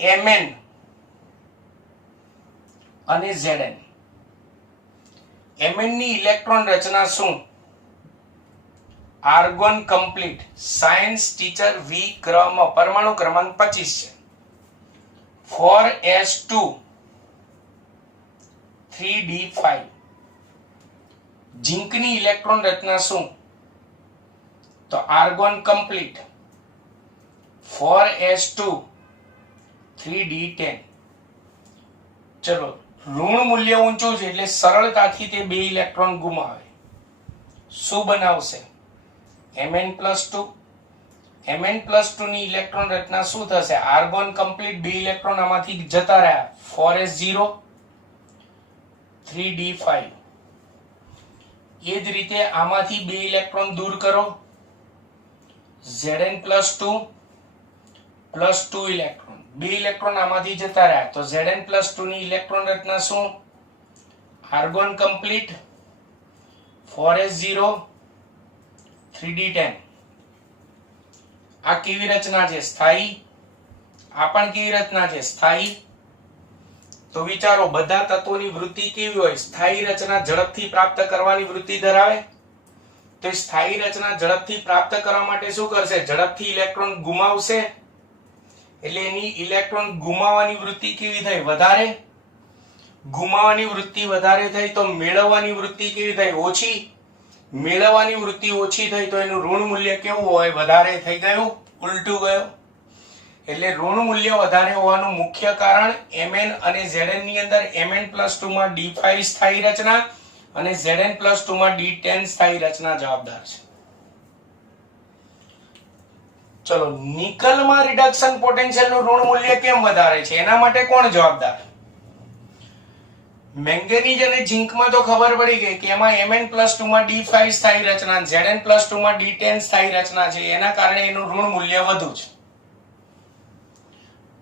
Mn અને Zn. Mn ની ઇલેક્ટ્રોન રચના શું? Argon complete. સાયન્સ ટીચર વી ક્રમ. પરમાણુ ક્રમાંક 25 છે. 4s2 3d5. ઝિંકની ઇલેક્ટ્રોન રચના શું? તો આર્ગોન કમ્પ્લીટ 4s2 3d10. ચલો, ઋણ મૂલ્ય ઊંચું છે એટલે સરળતાથી તે બે ઇલેક્ટ્રોન ગુમાવે. શું બનાવશે? Mn+2. Mn+2 ની ઇલેક્ટ્રોન રચના શું થશે? આર્ગોન કમ્પ્લીટ, બે ઇલેક્ટ્રોન આમાંથી જતા રહ્યા. 4s0 3d5. એ જ રીતે આમાંથી બે ઇલેક્ટ્રોન દૂર કરો. Zn+2 +2 ઇલેક્ટ્રોન, બે ઇલેક્ટ્રોન આમાંથી જતા રહ્યા તો Zn+2 ની ઇલેક્ટ્રોન રચના શું? Argon complete 4s0 3d10. આ કેવી રચના છે? સ્થાયી. આ પણ કેવી રચના છે? સ્થાયી. તો વિચારો, બધા તત્વોની વૃત્તિ કેવી હોય? સ્થાયી રચના ઝડપથી પ્રાપ્ત કરવાની વૃત્તિ ધરાવે. તો સ્થાયી રચના ઝડપથી પ્રાપ્ત કરવા માટે શું કરશે? ઝડપથી ઇલેક્ટ્રોન ગુમાવશે. એટલે એની ઇલેક્ટ્રોન ગુમાવવાની વૃત્તિ કેવી થઈ? વધારે. ગુમાવવાની વૃત્તિ વધારે થઈ તો મેળવવાની વૃત્તિ કેવી થઈ? ઓછી. મેળવવાની વૃત્તિ ઓછી થઈ તો એનું ઋણ મૂલ્ય કેવું હોય? વધારે થઈ ગયું, ઉલટું ગયું. એટલે ઋણ મૂલ્ય વધારે હોવાનું મુખ્ય કારણ Mn અને Zn ની અંદર Mn+2 માં D5 સ્થાયી રચના અને Zn+2 માં D10 સ્થાયી રચના જવાબદાર છે. ચલો, નિકલમાં રિડક્શન પોટેન્શિયલ નું ઋણ મૂલ્ય કેમ વધારે છે? એના માટે કોણ જવાબદાર? મેંગેનીઝ અને ઝિંકમાં તો ખબર પડી ગઈ કે એમાં Mn+2 માં D5 સ્થાયી રચના, Zn+2 માં D10 સ્થાયી રચના છે. એના કારણે એનું ઋણ મૂલ્ય વધુ છે.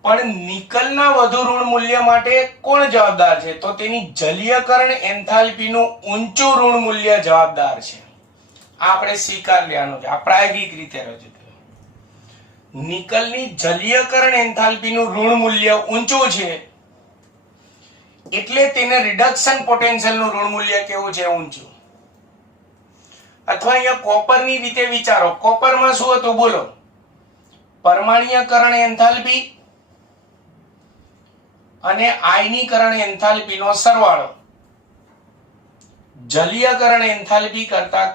પણ નિકલના વધુ ઋણ મૂલ્ય માટે કોણ જવાબદાર છે? તો તેની જલીયકરણ એન્થાલ્પીનું ઊંચું ઋણ મૂલ્ય જવાબદાર છે. આપણે સ્વીકાર લેવાનું છે. આ પ્રાયોગિક રીતે રજૂ થયું. નિકલની જલીયકરણ એન્થાલ્પીનું ઋણ મૂલ્ય ઊંચું છે એટલે તેને રિડક્શન પોટેન્શિયલનું ઋણ મૂલ્ય કેવું છે? ઊંચું. અથવા અહીંયા કોપરની રીતે વિચારો. કોપરમાં શું હતું બોલો? પરમાણ્વીયકરણ એન્થાલ્પી અને આયનીકરણ એન્થાલ્પીનો સરવાળો જલીયકરણ એન્થાલ્પી કરતા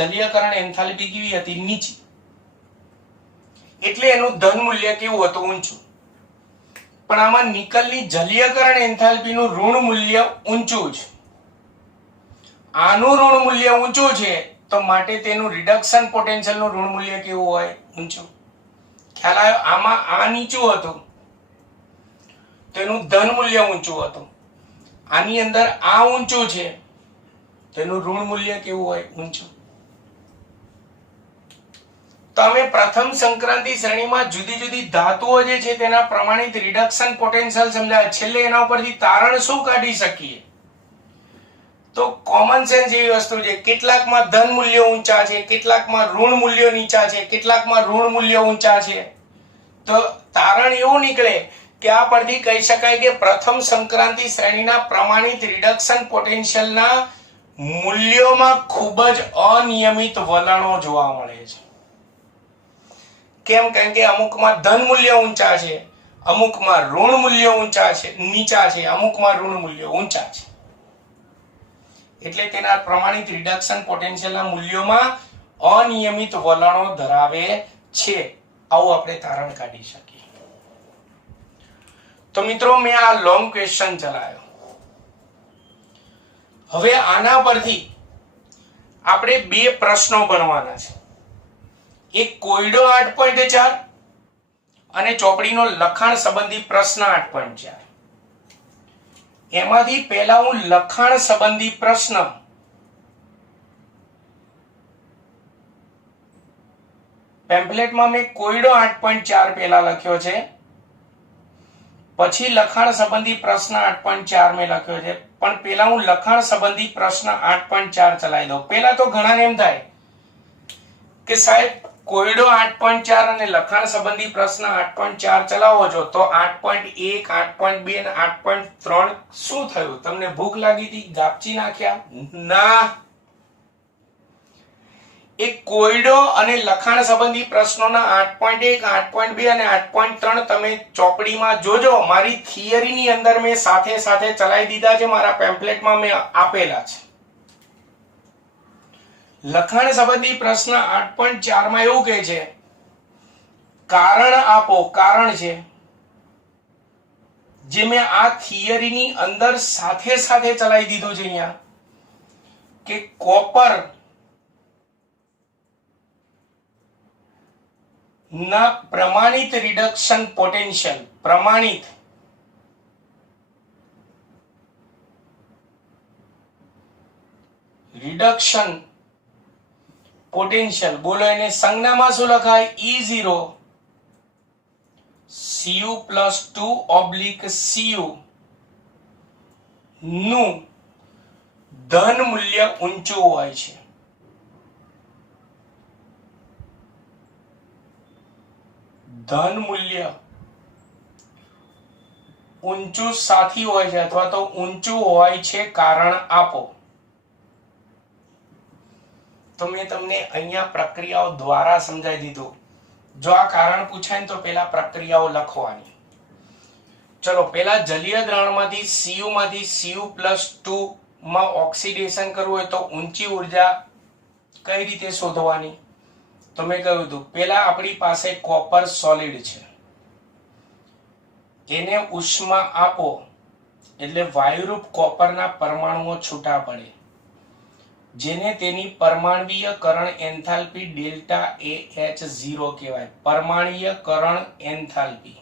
જલીયકરણ એન્થાલ્પી કેવી હતી? નીચી. એટલે એનું ધન મૂલ્ય કેવું હતું? ઊંચું. પણ આમાં નિકલની જલીયકરણ એન્થાલ્પીનું ઋણ મૂલ્ય ઊંચું છે. આનું ઋણ મૂલ્ય ઊંચું છે તો માટે તેનું રિડક્શન પોટેન્શિયલનું ઋણ મૂલ્ય કેવું હોય? ઊંચું. ખ્યાલ આવ્યો? આમાં આ નીચું હતું તો એનું ધન મૂલ્ય ઊંચું હતું, આની અંદર આ ઊંચું છે તો એનું ઋણ મૂલ્ય કેવું હોય? ઊંચું. તો અમે પ્રથમ સંક્રાંતિ શ્રેણીમાં જુદી જુદી ધાતુઓ જે છે તેના પ્રમાણિત રિડક્શન પોટેન્શિયલ સમજાય. છેલ્લે એના ઉપરથી તારણ શું કાઢી શકીએ? તો કોમન સેન્સ એવી વસ્તુ છે, કેટલાકમાં ધન મૂલ્યો ઊંચા છે, કેટલાકમાં ઋણ મૂલ્યો નીચા છે, કેટલાકમાં ઋણ મૂલ્યો ઊંચા છે. તો તારણ એવું નીકળે કે આ પરથી કહી શકાય કે પ્રથમ સંક્રાંતિ શ્રેણીના પ્રમાણિત રિડક્શન પોટેન્શિયલના મૂલ્યોમાં ખૂબ જ અનિયમિત વલણો જોવા મળે છે. કેમ? કારણ કે અમુકમાં ધન મૂલ્ય ઊંચા છે, અમુકમાં ઋણ મૂલ્ય ઊંચા છે, નીચા છે, અમુકમાં ઋણ મૂલ્ય ઊંચા છે. એટલે તેના પ્રમાણિત રિડક્શન પોટેન્શિયલના મૂલ્યોમાં અનિયમિત વલણો ધરાવે છે. આવું આપણે તારણ કાઢી શકીએ. તો મિત્રો મેં આ લોંગ ક્વેશ્ચન ચલાવ્યો. હવે આના પરથી આપણે બે પ્રશ્નો ભણવાના છે. એક કોયડો 8.4 અને ચોપડીનો લખાણ સંબંધી પ્રશ્ન 8.4. એમાંથી પહેલા હું લખાણ સંબંધી પ્રશ્ન પેમ્પલેટમાં મેં કોયડો 8.4 પહેલા લખ્યો છે, પછી લખાણ સંબંધી પ્રશ્ન 8.4 મેં લખ્યો છે. પણ પહેલા હું લખાણ સંબંધી પ્રશ્ન 8.4 ચલાવી દઉં. પહેલા તો ઘણાને એમ થાય કે સાહેબ કોયડો 8.4 અને લખાણ સંબંધી પ્રશ્ન 8.4 ચલાવો છો તો 8.1, 8.2 અને 8.3 શું થયું? તમને ભૂખ લાગી હતી? ગાપચી નાખ્યા? ના. એક કોયડો અને લખાણ સંબંધી પ્રશ્નોના 8.1, 8.2 અને 8.3 તમે ચોપડીમાં જોજો. મારી થિયરીની અંદર મેં સાથે સાથે ચલાવી દીધા છે, મારા પેમ્પલેટમાં મેં આપેલા છે. લખાણ સંબંધી પ્રશ્ન 8.4 માં એવું કહે છે, કારણ આપો. કારણ છે જે મેં આ થિયરીની અંદર સાથે સાથે ચલાવી દીધું છે અહીંયા કે કોપર ના પ્રમાણિત રિડક્શન પોટેન્શિયલ, પ્રમાણિત રિડક્શન પોટેન્શિયલ, બોલો એને સંજ્ઞામાં શું લખાય? E0 Cu+2/Cu નું ધન મૂલ્ય ઊંચું હોય છે. ધન મૂલ્ય ઊંચું સાથી હોય છે અથવા તો ઊંચું હોય છે, કારણ આપો. તો મેં તમને અહીંયા પ્રક્રિયાઓ દ્વારા સમજાવી દીધું. જો આ કારણ પૂછાય ને તો પેલા પ્રક્રિયાઓ લખવાની. ચલો પેલા જલીય દ્રાવણમાંથી Cu માંથી Cu+2 માં ઓક્સિડેશન કરવું હોય તો ઊંચી ઉર્જા કઈ રીતે શોધવાની? તો મેં કહ્યું હતું પેલા આપણી પાસે કોપર સોલિડ છે, એને ઉષ્મા આપો એટલે વાયુરૂપ કોપરના પરમાણુઓ છૂટા પડે, જેને તેની પરમાણ્વીયકરણ એન્થાલ્પી ડેલ્ટા AH0 કહેવાય. પરમાણ્વીયકરણ એન્થાલ્પી.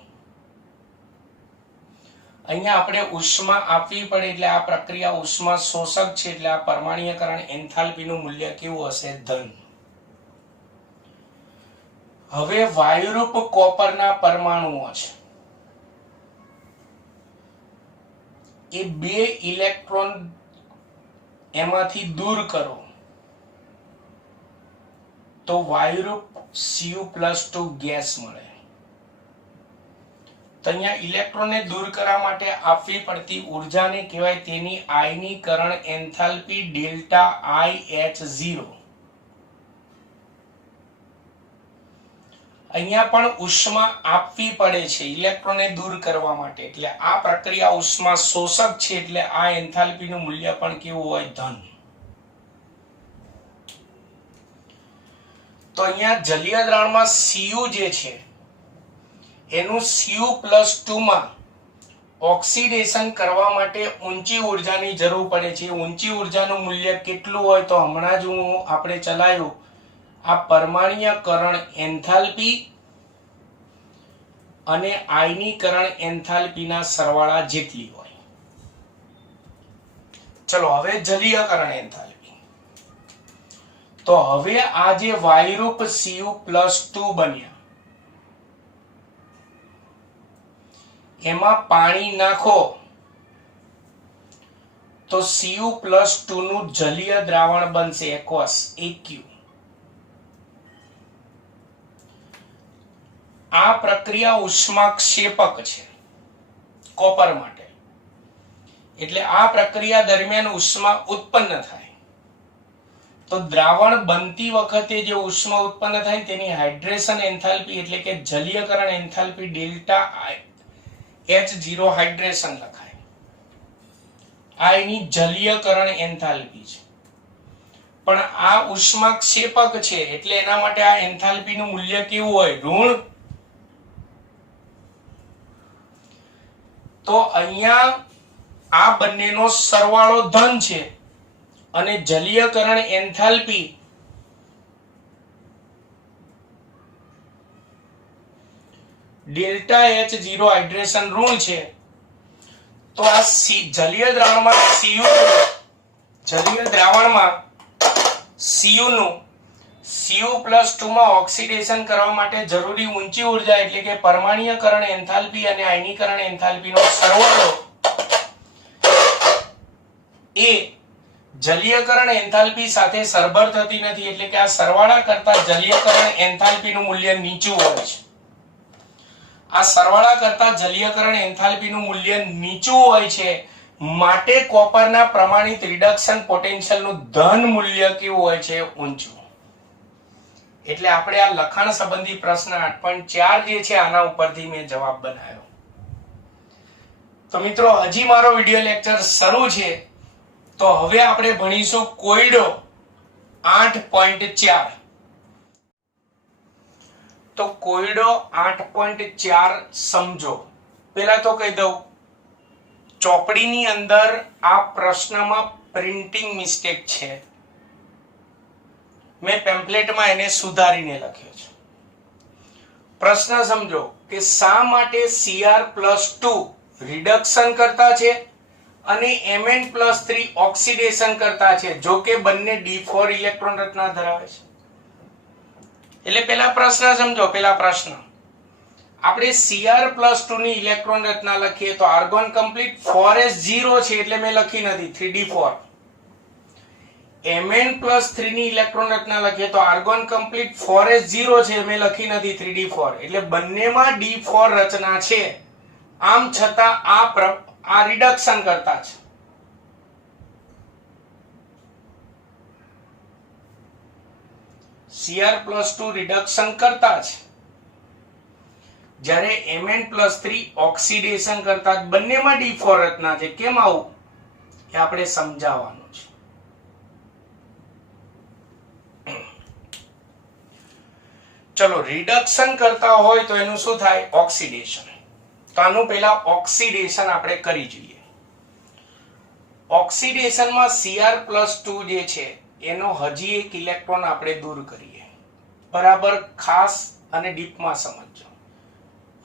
અહીંયા આપણે ઉષ્મા આપવી પડે એટલે આ પ્રક્રિયા ઉષ્મા શોષક છે એટલે આ પરમાણ્વીયકરણ એન્થાલ્પીનું મૂલ્ય કેવું હશે? ધન. હવે વાયુરૂપ કોપરના પરમાણુઓ છે, એ 2 ઇલેક્ટ્રોન એમાંથી દૂર કરો તો વાયુરૂપ Cu+2 ગેસ મળે. તો અહીંયા ઇલેક્ટ્રોનને દૂર કરવા માટે આપવી પડતી ઉર્જાને કહેવાય તેની આયનીકરણ એન્થાલ્પી ડેલ્ટા IH0. અહીંયા પણ ઉષ્મા આપવી પડે છે ઇલેક્ટ્રોનને દૂર કરવા માટે, એટલે આ પ્રક્રિયા ઉષ્મા શોષક છે એટલે આ એન્થાલ્પીનું મૂલ્ય પણ કેવું હોય? ધન. તો અહીંયા જલીય દ્રાવણમાં Cu જે છે એનું Cu+2 માં ઓક્સિડેશન કરવા માટે ઊંચી ઉર્જાની જરૂર પડે છે. ઊંચી ઉર્જાનું મૂલ્ય કેટલું હોય? તો હમણાં જ આપણે ચલાવ્યું આ પરમાણ્વીયકરણ એન્થાલ્પી અને આયનીકરણ એન્થાલ્પીના સરવાળા જેટલી હોય. ચલો હવે જલીયકરણ એન્થાલ્પી. તો હવે આ જે વાયુરૂપ Cu+2 બન્યા એમાં પાણી નાખો તો Cu+2 નું જલીય દ્રાવણ બનશે aqueous AQ. આ પ્રક્રિયા ઉષ્માક્ષેપક છે કોપર માટે. એટલે આ પ્રક્રિયા દરમિયાન ઉષ્મા ઉત્પન્ન થાય. તો દ્રાવણ બનતી વખતે જે ઉષ્મા ઉત્પન્ન થાય તેની હાઇડ્રેશન એન્થાલ્પી એટલે કે જલીયકરણ એન્થાલ્પી ડેલ્ટા H0 હાઇડ્રેશન લખાય. આ એની જલીયકરણ એન્થાલ્પી છે. પણ આ ઉષ્માક્ષેપક છે એટલે એના માટે આ એન્થાલ્પી નું મૂલ્ય કેવું હોય? ઋણ. તો અહીંયા આ બંનેનો સરવાળો ધન છે અને જલીયકરણ એન્થાલ્પી ડેલ્ટા H0 હાઇડ્રેશન ઋણ છે. તો આ જલીય દ્રાવણમાં Cu નું Cu+2 માં ઓક્સિડેશન કરવા માટે જરૂરી ઊંચી ઉર્જા એટલે કે પરમાણ્વીયકરણ એન્થાલ્પી અને આયનીકરણ એન્થાલ્પીનો સરવાળો એ જલીયકરણ એન્થાલ્પી સાથે સરભર થતી નથી. એટલે કે આ સરવાળા કરતા જલીયકરણ એન્થાલ્પીનું મૂલ્ય નીચું હોય છે. આ સરવાળા કરતા જલીયકરણ એન્થાલ્પીનું મૂલ્ય નીચું હોય છે માટે કોપરના પ્રમાણિત રિડક્શન પોટેન્શિયલનું ધન મૂલ્ય કેવું હોય છે? ઊંચું. એટલે આપણે આ લખાણ સંબંધી પ્રશ્ન 8.4 જે છે આના ઉપરથી મેં જવાબ બનાવ્યો. તો મિત્રો હજી મારો વિડિયો લેક્ચર શરૂ છે. તો હવે આપણે ભણીશું કોયડો 8.4. તો કોયડો 8.4 સમજો. પહેલા તો કહી દઉં, ચોપડીની અંદર આ પ્રશ્નમાં પ્રિન્ટિંગ મિસ્ટેક છે. મેં પેમ્પલેટમાં એને સુધારીને લખ્યો છે. પ્રશ્ન સમજો કે શા માટે Cr+2 રિડક્શન કરતા છે અને Mn+3 ઓક્સિડેશન કરતા છે, જો કે બંને D4 ઇલેક્ટ્રોન રચના ધરાવે છે. એટલે પહેલા પ્રશ્ન સમજો. પહેલા પ્રશ્ન આપણે Cr+2 ની ઇલેક્ટ્રોન રચના લખીએ તો આર્ગોન કમ્પ્લીટ 4s0 છે એટલે મેં લખી નથી 3d4. Mn+3 ની ઇલેક્ટ્રોન રચના લખીએ તો આર્ગોન કમ્પ્લીટ 4s0 છે મેં લખી નથી 3d4. એટલે બંનેમાં d4 રચના છે. આમ છતાં આ રિડક્શન કરતા છે. Cr+2 રિડક્શન કરતા છે જ્યારે Mn+3 ઓક્સિડેશન કરતા. બંનેમાં d4 રચના છે. કેમ આવું એ આપણે સમજાવવાનું છે. ચલો, રિડક્શન કરતા હોય તો એનું શું થાય? ઓક્સિડેશન. તો આનું પહેલા ઓક્સિડેશન આપણે કરી જોઈએ. ઓક્સિડેશનમાં Cr+2 જે છે એનો હજી એક ઇલેક્ટ્રોન આપણે દૂર કરીએ. બરાબર ખાસ અને ડીપમાં સમજજો.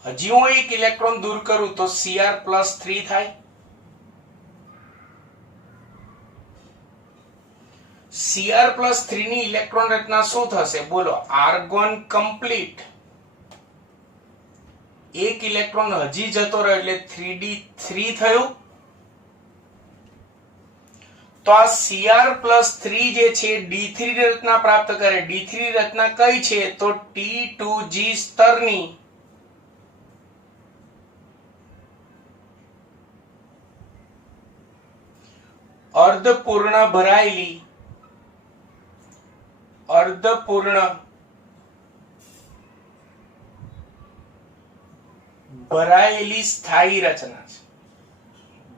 હજી હું એક ઇલેક્ટ્રોન દૂર કરું તો Cr+3 થાય. Cr+3 ની ઇલેક્ટ્રોન રચના શું થશે? બોલો. Argon complete. એક ઇલેક્ટ્રોન હજી જતો રહ્યો એટલે 3d3 થયું. તો આ Cr+3 જે છે d3 રચના પ્રાપ્ત કરે. d3 રચના કઈ છે? તો T2g સ્તરની અર્ધપૂર્ણ ભરાયેલી સ્થાયી રચના છે.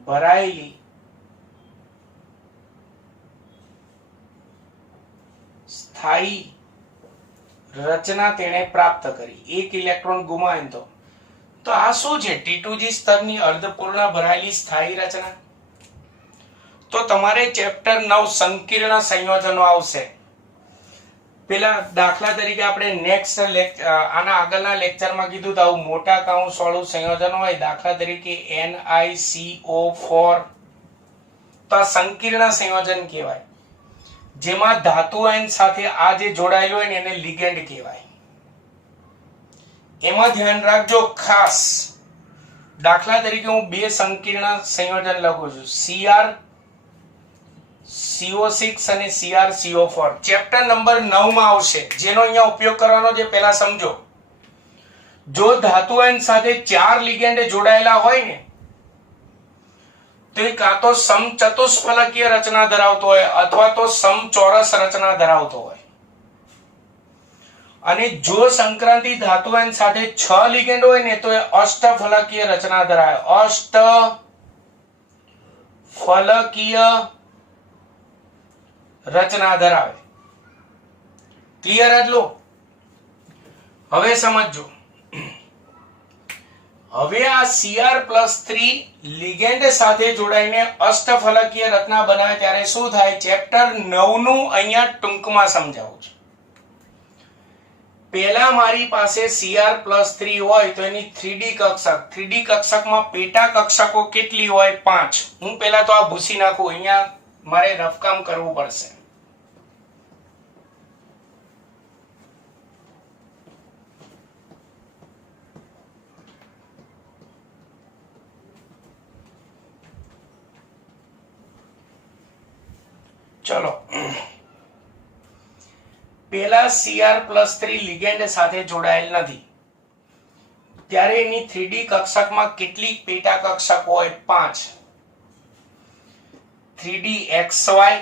ભરાયેલી સ્થાયી રચના તેણે પ્રાપ્ત કરી. એક ઇલેક્ટ્રોન ગુમાવે તો આ શું છે? T2g સ્તરની અર્ધપૂર્ણ ભરાયેલી સ્થાયી રચના. તો તમારે ચેપ્ટર 9 સંકીર્ણ સંયોજનો આવશે. પેલા દાખલા તરીકે આપણે નેક્સ્ટ આના આગળના લેક્ચરમાં કીધું તો આવું મોટા કૌંસ વાળું સંયોજન હોય, દાખલા તરીકે NiCO4, તો આ સંકીર્ણ સંયોજન કહેવાય, જેમાં ધાતુ આયન સાથે આ જે જોડાયેલું હોય ને એને લિગેન્ડ કહેવાય. એમાં ધ્યાન રાખજો ખાસ, દાખલા તરીકે હું બે સંકીર્ણ સંયોજન લખું છું, CrCO6 અને CrCO4. ચેપ્ટર નંબર 9 માં આવશે, જેનો અહીંયા ઉપયોગ કરવાનો છે. પહેલા સમજો, જો ધાતુ આયન સાથે 4 લિગેન્ડ જોડાયેલા હોય ને તો એ કાં તો સમચતુષ્ફલકીય રચના ધરાવતો હોય અથવા તો સમચોરસ રચના ધરાવતો હોય. અને જો સંક્રાંતિ ધાતુ આયન સાથે 6 લિગેન્ડ હોય ને તો એ અષ્ટફલકીય રચના ધરાવે. અષ્ટફલકીય રચના ધરાવે. ક્લિયર આટલું? હવે સમજો, હવે આ Cr+3 લિગેન્ડ સાથે જોડાઈને અષ્ટફલકીય રચના બનાવે ત્યારે શું થાય? ચેપ્ટર 9 નું અહીંયા ટૂંકમાં સમજાવું છું. પહેલા મારી પાસે Cr+3 હોય તો એની 3D કક્ષક, 3D કક્ષકમાં પેટા કક્ષકો કેટલી હોય? 5. હું પહેલા તો આ ભૂસી નાખું, અહીંયા મારે રફકામ કરવું પડશે. ચલો, પેલા Cr+3 લિગેન્ડ સાથે જોડાયેલ નથી ત્યારે એની 3D કક્ષકમાં કેટલી પેટા કક્ષક હોય? 5. 3DXY,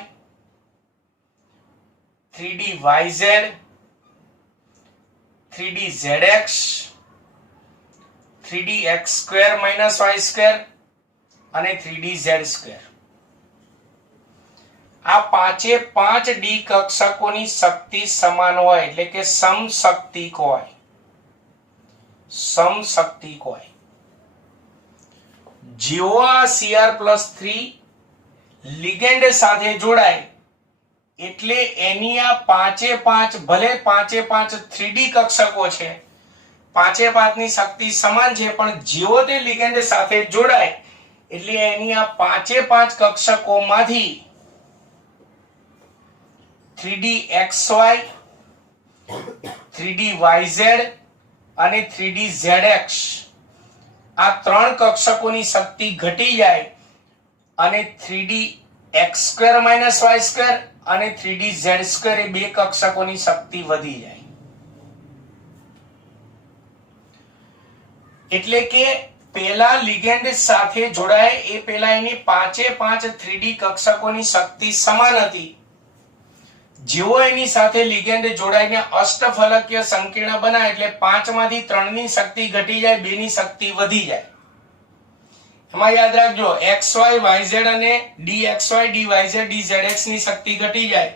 3DYZ, 3DZX, 3DX² -y² અને 3DZ². આ પાંચે 5D કક્ષકોની શક્તિ સમાન હોય એટલે કે સમશક્તિક હોય. સમશક્તિક હોય. જેવો આ Cr+3 લિગેન્ડ સાથે જોડાય એટલે એની આ પાંચે 5, ભલે પાંચે 5 3D કક્ષકો છે, પાંચે 5 ની શક્તિ સમાન છે, પણ જેવો તે લિગેન્ડ સાથે જોડાય એટલે એની આ પાંચે 5 કક્ષકોમાંથી 3DXY, 3DYZ અને 3DZX આ 3 કક્ષકોની શક્તિ ઘટી જાય અને 3DX² -y² અને 3DZ² એ બે કક્ષકોની શક્તિ વધી જાય. એટલે કે પેલા લિગેન્ડ સાથે જોડાય એ પેલા એની પાંચે 5 3D કક્ષકોની શક્તિ સમાન હતી. જેવો એની સાથે લિગેન્ડ જોડાઈને અષ્ટફલકીય સંકીર્ણ બનાવે એટલે 5 માંથી 3 ની શક્તિ ઘટી જાય, 2 ની શક્તિ વધી જાય. એમાં યાદ રાખજો, XY, YZ અને DXY, DYZ, DZX ની શક્તિ ઘટી જાય,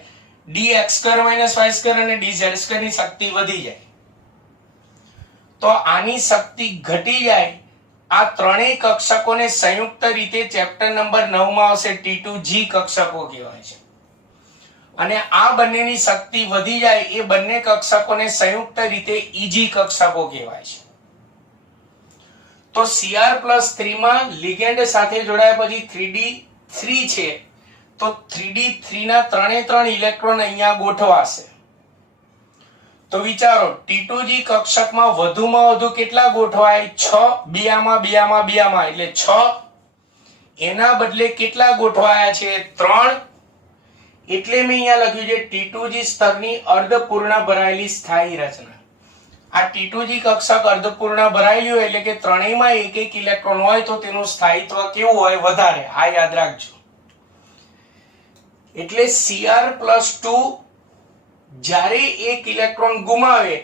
DX² -y² અને DZ² ની શક્તિ વધી જાય. તો આની શક્તિ ઘટી જાય. આ ત્રણેય કક્ષકોને સંયુક્ત રીતે ચેપ્ટર નંબર 9 માં આવશે, T2G કક્ષકો કહેવાય છે. અને આ બંનેની શક્તિ વધી જાય એ બંને કક્ષકોને સંયુક્ત રીતે EG કક્ષકો કહેવાય છે. તો Cr+3 માં લિગેન્ડ સાથે જોડાયા પછી 3D3 છે, તો 3D3 ના 3 ઇલેક્ટ્રોન અહીંયા ગોઠવાશે. તો વિચારો, T2G કક્ષકમાં વધુમાં વધુ કેટલા ગોઠવાય? 6. બેમાં એટલે 6. એના બદલે કેટલા ગોઠવાયા છે? 3. એટલે મેં અહીંયા લખ્યું છે T2G સ્તરની અર્ધપૂર્ણ ભરાયેલી સ્થાયી રચના. આ T2G કક્ષક અર્ધપૂર્ણ ભરાયેલી હોય એટલે કે ત્રણેયમાં એક એક ઇલેક્ટ્રોન હોય તો તેનું સ્થાયિત્વ કેવું હોય? વધારે. આ યાદ રાખજો. એટલે Cr+2 જ્યારે એક ઇલેક્ટ્રોન ગુમાવે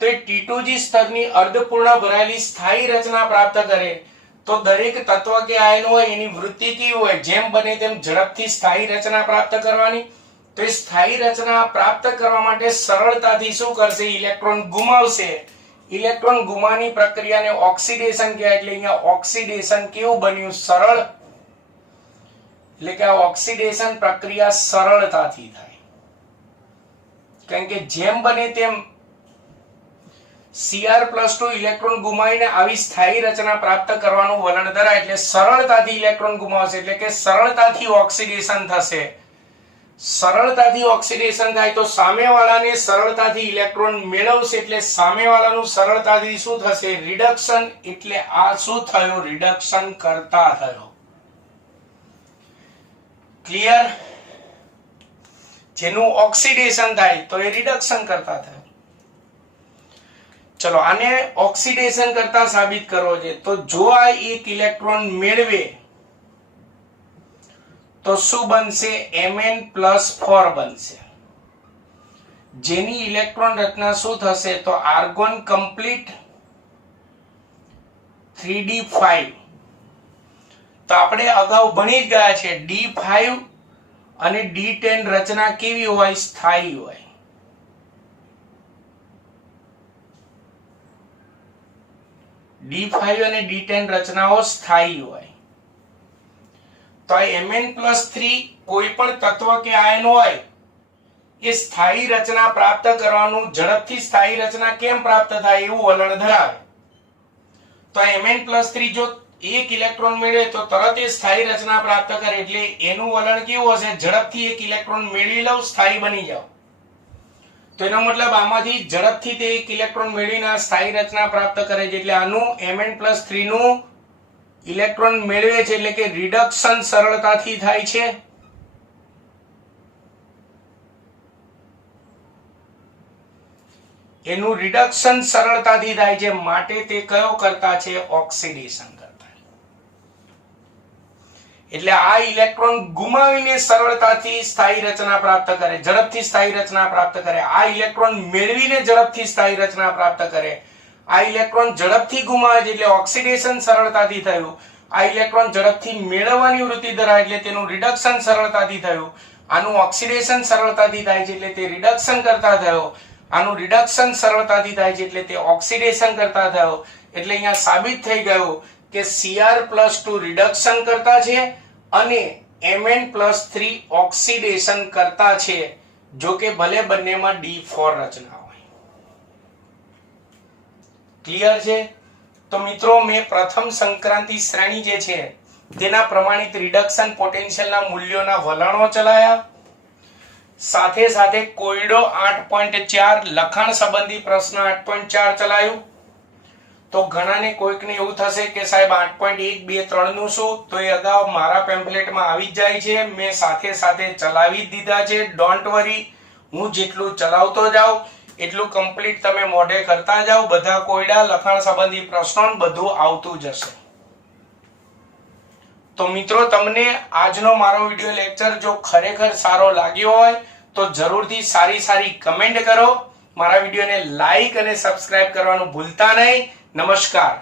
તો એ T2G સ્તરની અર્ધપૂર્ણ ભરાયેલી સ્થાયી રચના પ્રાપ્ત કરે. તો દરેક તત્વ કે આયન હોય એની વૃત્તિ કેવી હોય? જેમ બને તેમ ઝડપથી સ્થાયી રચના પ્રાપ્ત કરવાની. તો એ સ્થાયી રચના પ્રાપ્ત કરવા માટે સરળતાથી શું કરશે? ઇલેક્ટ્રોન ગુમાવશે. ઇલેક્ટ્રોન ગુમાવવાની પ્રક્રિયાને ઓક્સિડેશન કહેવાય. એટલે અહીંયા ઓક્સિડેશન કેવું બન્યું? સરળ. એટલે કે આ ઓક્સિડેશન પ્રક્રિયા સરળતાથી થાય. કારણ કે જેમ બને તેમ Cr+2 ઇલેક્ટ્રોન ગુમાવીને આવી સ્થાયી રચના પ્રાપ્ત કરવાનું વલણ ધરાવે એટલે સરળતાથી ઇલેક્ટ્રોન ગુમાવશે, એટલે કે સરળતાથી ઓક્સિડેશન થશે. સરળતાથી ઓક્સિડેશન થાય તો સામેવાળાને સરળતાથી ઇલેક્ટ્રોન મેળવશે, એટલે સામેવાળાનું સરળતાથી શું થશે? રિડક્શન. એટલે આ શું થયો? રિડક્શન કરતા થયો. ક્લિયર? જેનું ઓક્સિડેશન થાય તો એ રિડક્શન કરતા થાય. ચલો આને ઓક્સિડેશન કરતા સાબિત કરવો છે. તો જો આ એક ઇલેક્ટ્રોન મેળવે તો શું બનશે? Mn+4 બનશે. જેની ઇલેક્ટ્રોન રચના શું થશે? તો આર્ગોન કમ્પ્લીટ 3d5. તો આપણે અગાઉ ભણી જ ગયા છે d5 અને d10 રચના કેવી હોય? સ્થાયી હોય. d5 અને d10 રચનાઓ સ્થાયી હોય. તો આ Mn+3 કોઈ પણ તત્વ કે આયન હોય એ સ્થાયી રચના પ્રાપ્ત કરવાનું, ઝડપથી સ્થાયી રચના કેમ પ્રાપ્ત થાય એવું વલણ ધરાવે. તો Mn+3 જો એક ઇલેક્ટ્રોન મેળવે તો તરત એ સ્થાયી રચના પ્રાપ્ત કરે, એટલે એનું વલણ કેવું હશે? ઝડપથી એક ઇલેક્ટ્રોન મેળવી લઉં, સ્થાયી બની જાવ. તો એનો મતલબ આમાંથી ઝડપથી તે એક ઇલેક્ટ્રોન મેળવીને સ્થાયી રચના પ્રાપ્ત કરે છે, એટલે આનું Mn+3 નું ઇલેક્ટ્રોન મેળવે છે, એટલે કે રિડક્શન સરળતાથી થાય છે. એનું રિડક્શન સરળતાથી થાય છે, માટે તે કયો કરતા છે? ઓક્સિડેશન કરતા. એટલે આ ઇલેક્ટ્રોન ગુમાવીને સરળતાથી સ્થાયી રચના પ્રાપ્ત કરે, ઝડપથી સ્થાયી રચના પ્રાપ્ત કરે. આ ઇલેક્ટ્રોન મેળવીને ઝડપથી સ્થાયી રચના પ્રાપ્ત કરે. આ ઇલેક્ટ્રોન ઝડપથી ગુમાવે છે એટલે ઓક્સિડેશન સરળતાથી થયું. આ ઇલેક્ટ્રોન ઝડપથી મેળવવાની વૃત્તિ ધરાવે એટલે તેનું રિડક્શન સરળતાથી થયું. આનું ઓક્સિડેશન સરળતાથી થાય છે એટલે તે રિડક્શન કરતા થયો. આનું રિડક્શન સરળતાથી થાય છે એટલે તે ઓક્સિડેશન કરતા થયો. એટલે અહીંયા સાબિત થઈ ગયું કે Cr+2 રિડક્શન કરતા છે અને Mn+3 ઓક્સિડેશન કરતા છે, જો કે ભલે બંનેમાં d4 રચના હોય. ક્લિયર છે? તો મિત્રો મેં પ્રથમ સંક્રાંતિ શ્રેણી જે છે તેના પ્રમાણિત રિડક્શન પોટેન્શિયલના મૂલ્યોના વલણો ચલાયા, સાથે સાથે કોયડો 8.4 લખાણ સંબંધી પ્રશ્ન 8.4 ચલાયું. તો ઘણાને કોઈકને એવું થશે કે સાહેબ 8.1, 2, 3 નું શું? તો એ અગાઉ મારા પેમ્ફલેટમાં આવી જ જાય છે, મેં સાથે સાથે ચલાવી જ દીધા છે. ડોન્ટ વરી, હું જેટલું ચલાવતો જાઉં એટલું કમ્પ્લીટ તમે મોઢે કરતા જાઓ. બધા કોયડા, લખાણ સંબંધી પ્રશ્નો બધું આવતું જશે. તો મિત્રો તમને આજનો મારો વિડિયો લેક્ચર જો ખરેખર સારો લાગ્યો હોય તો જરૂરથી સારી કમેન્ટ કરો. મારા વિડિયોને લાઈક અને સબસ્ક્રાઇબ કરવાનું ભૂલતા નહીં. નમસ્કાર.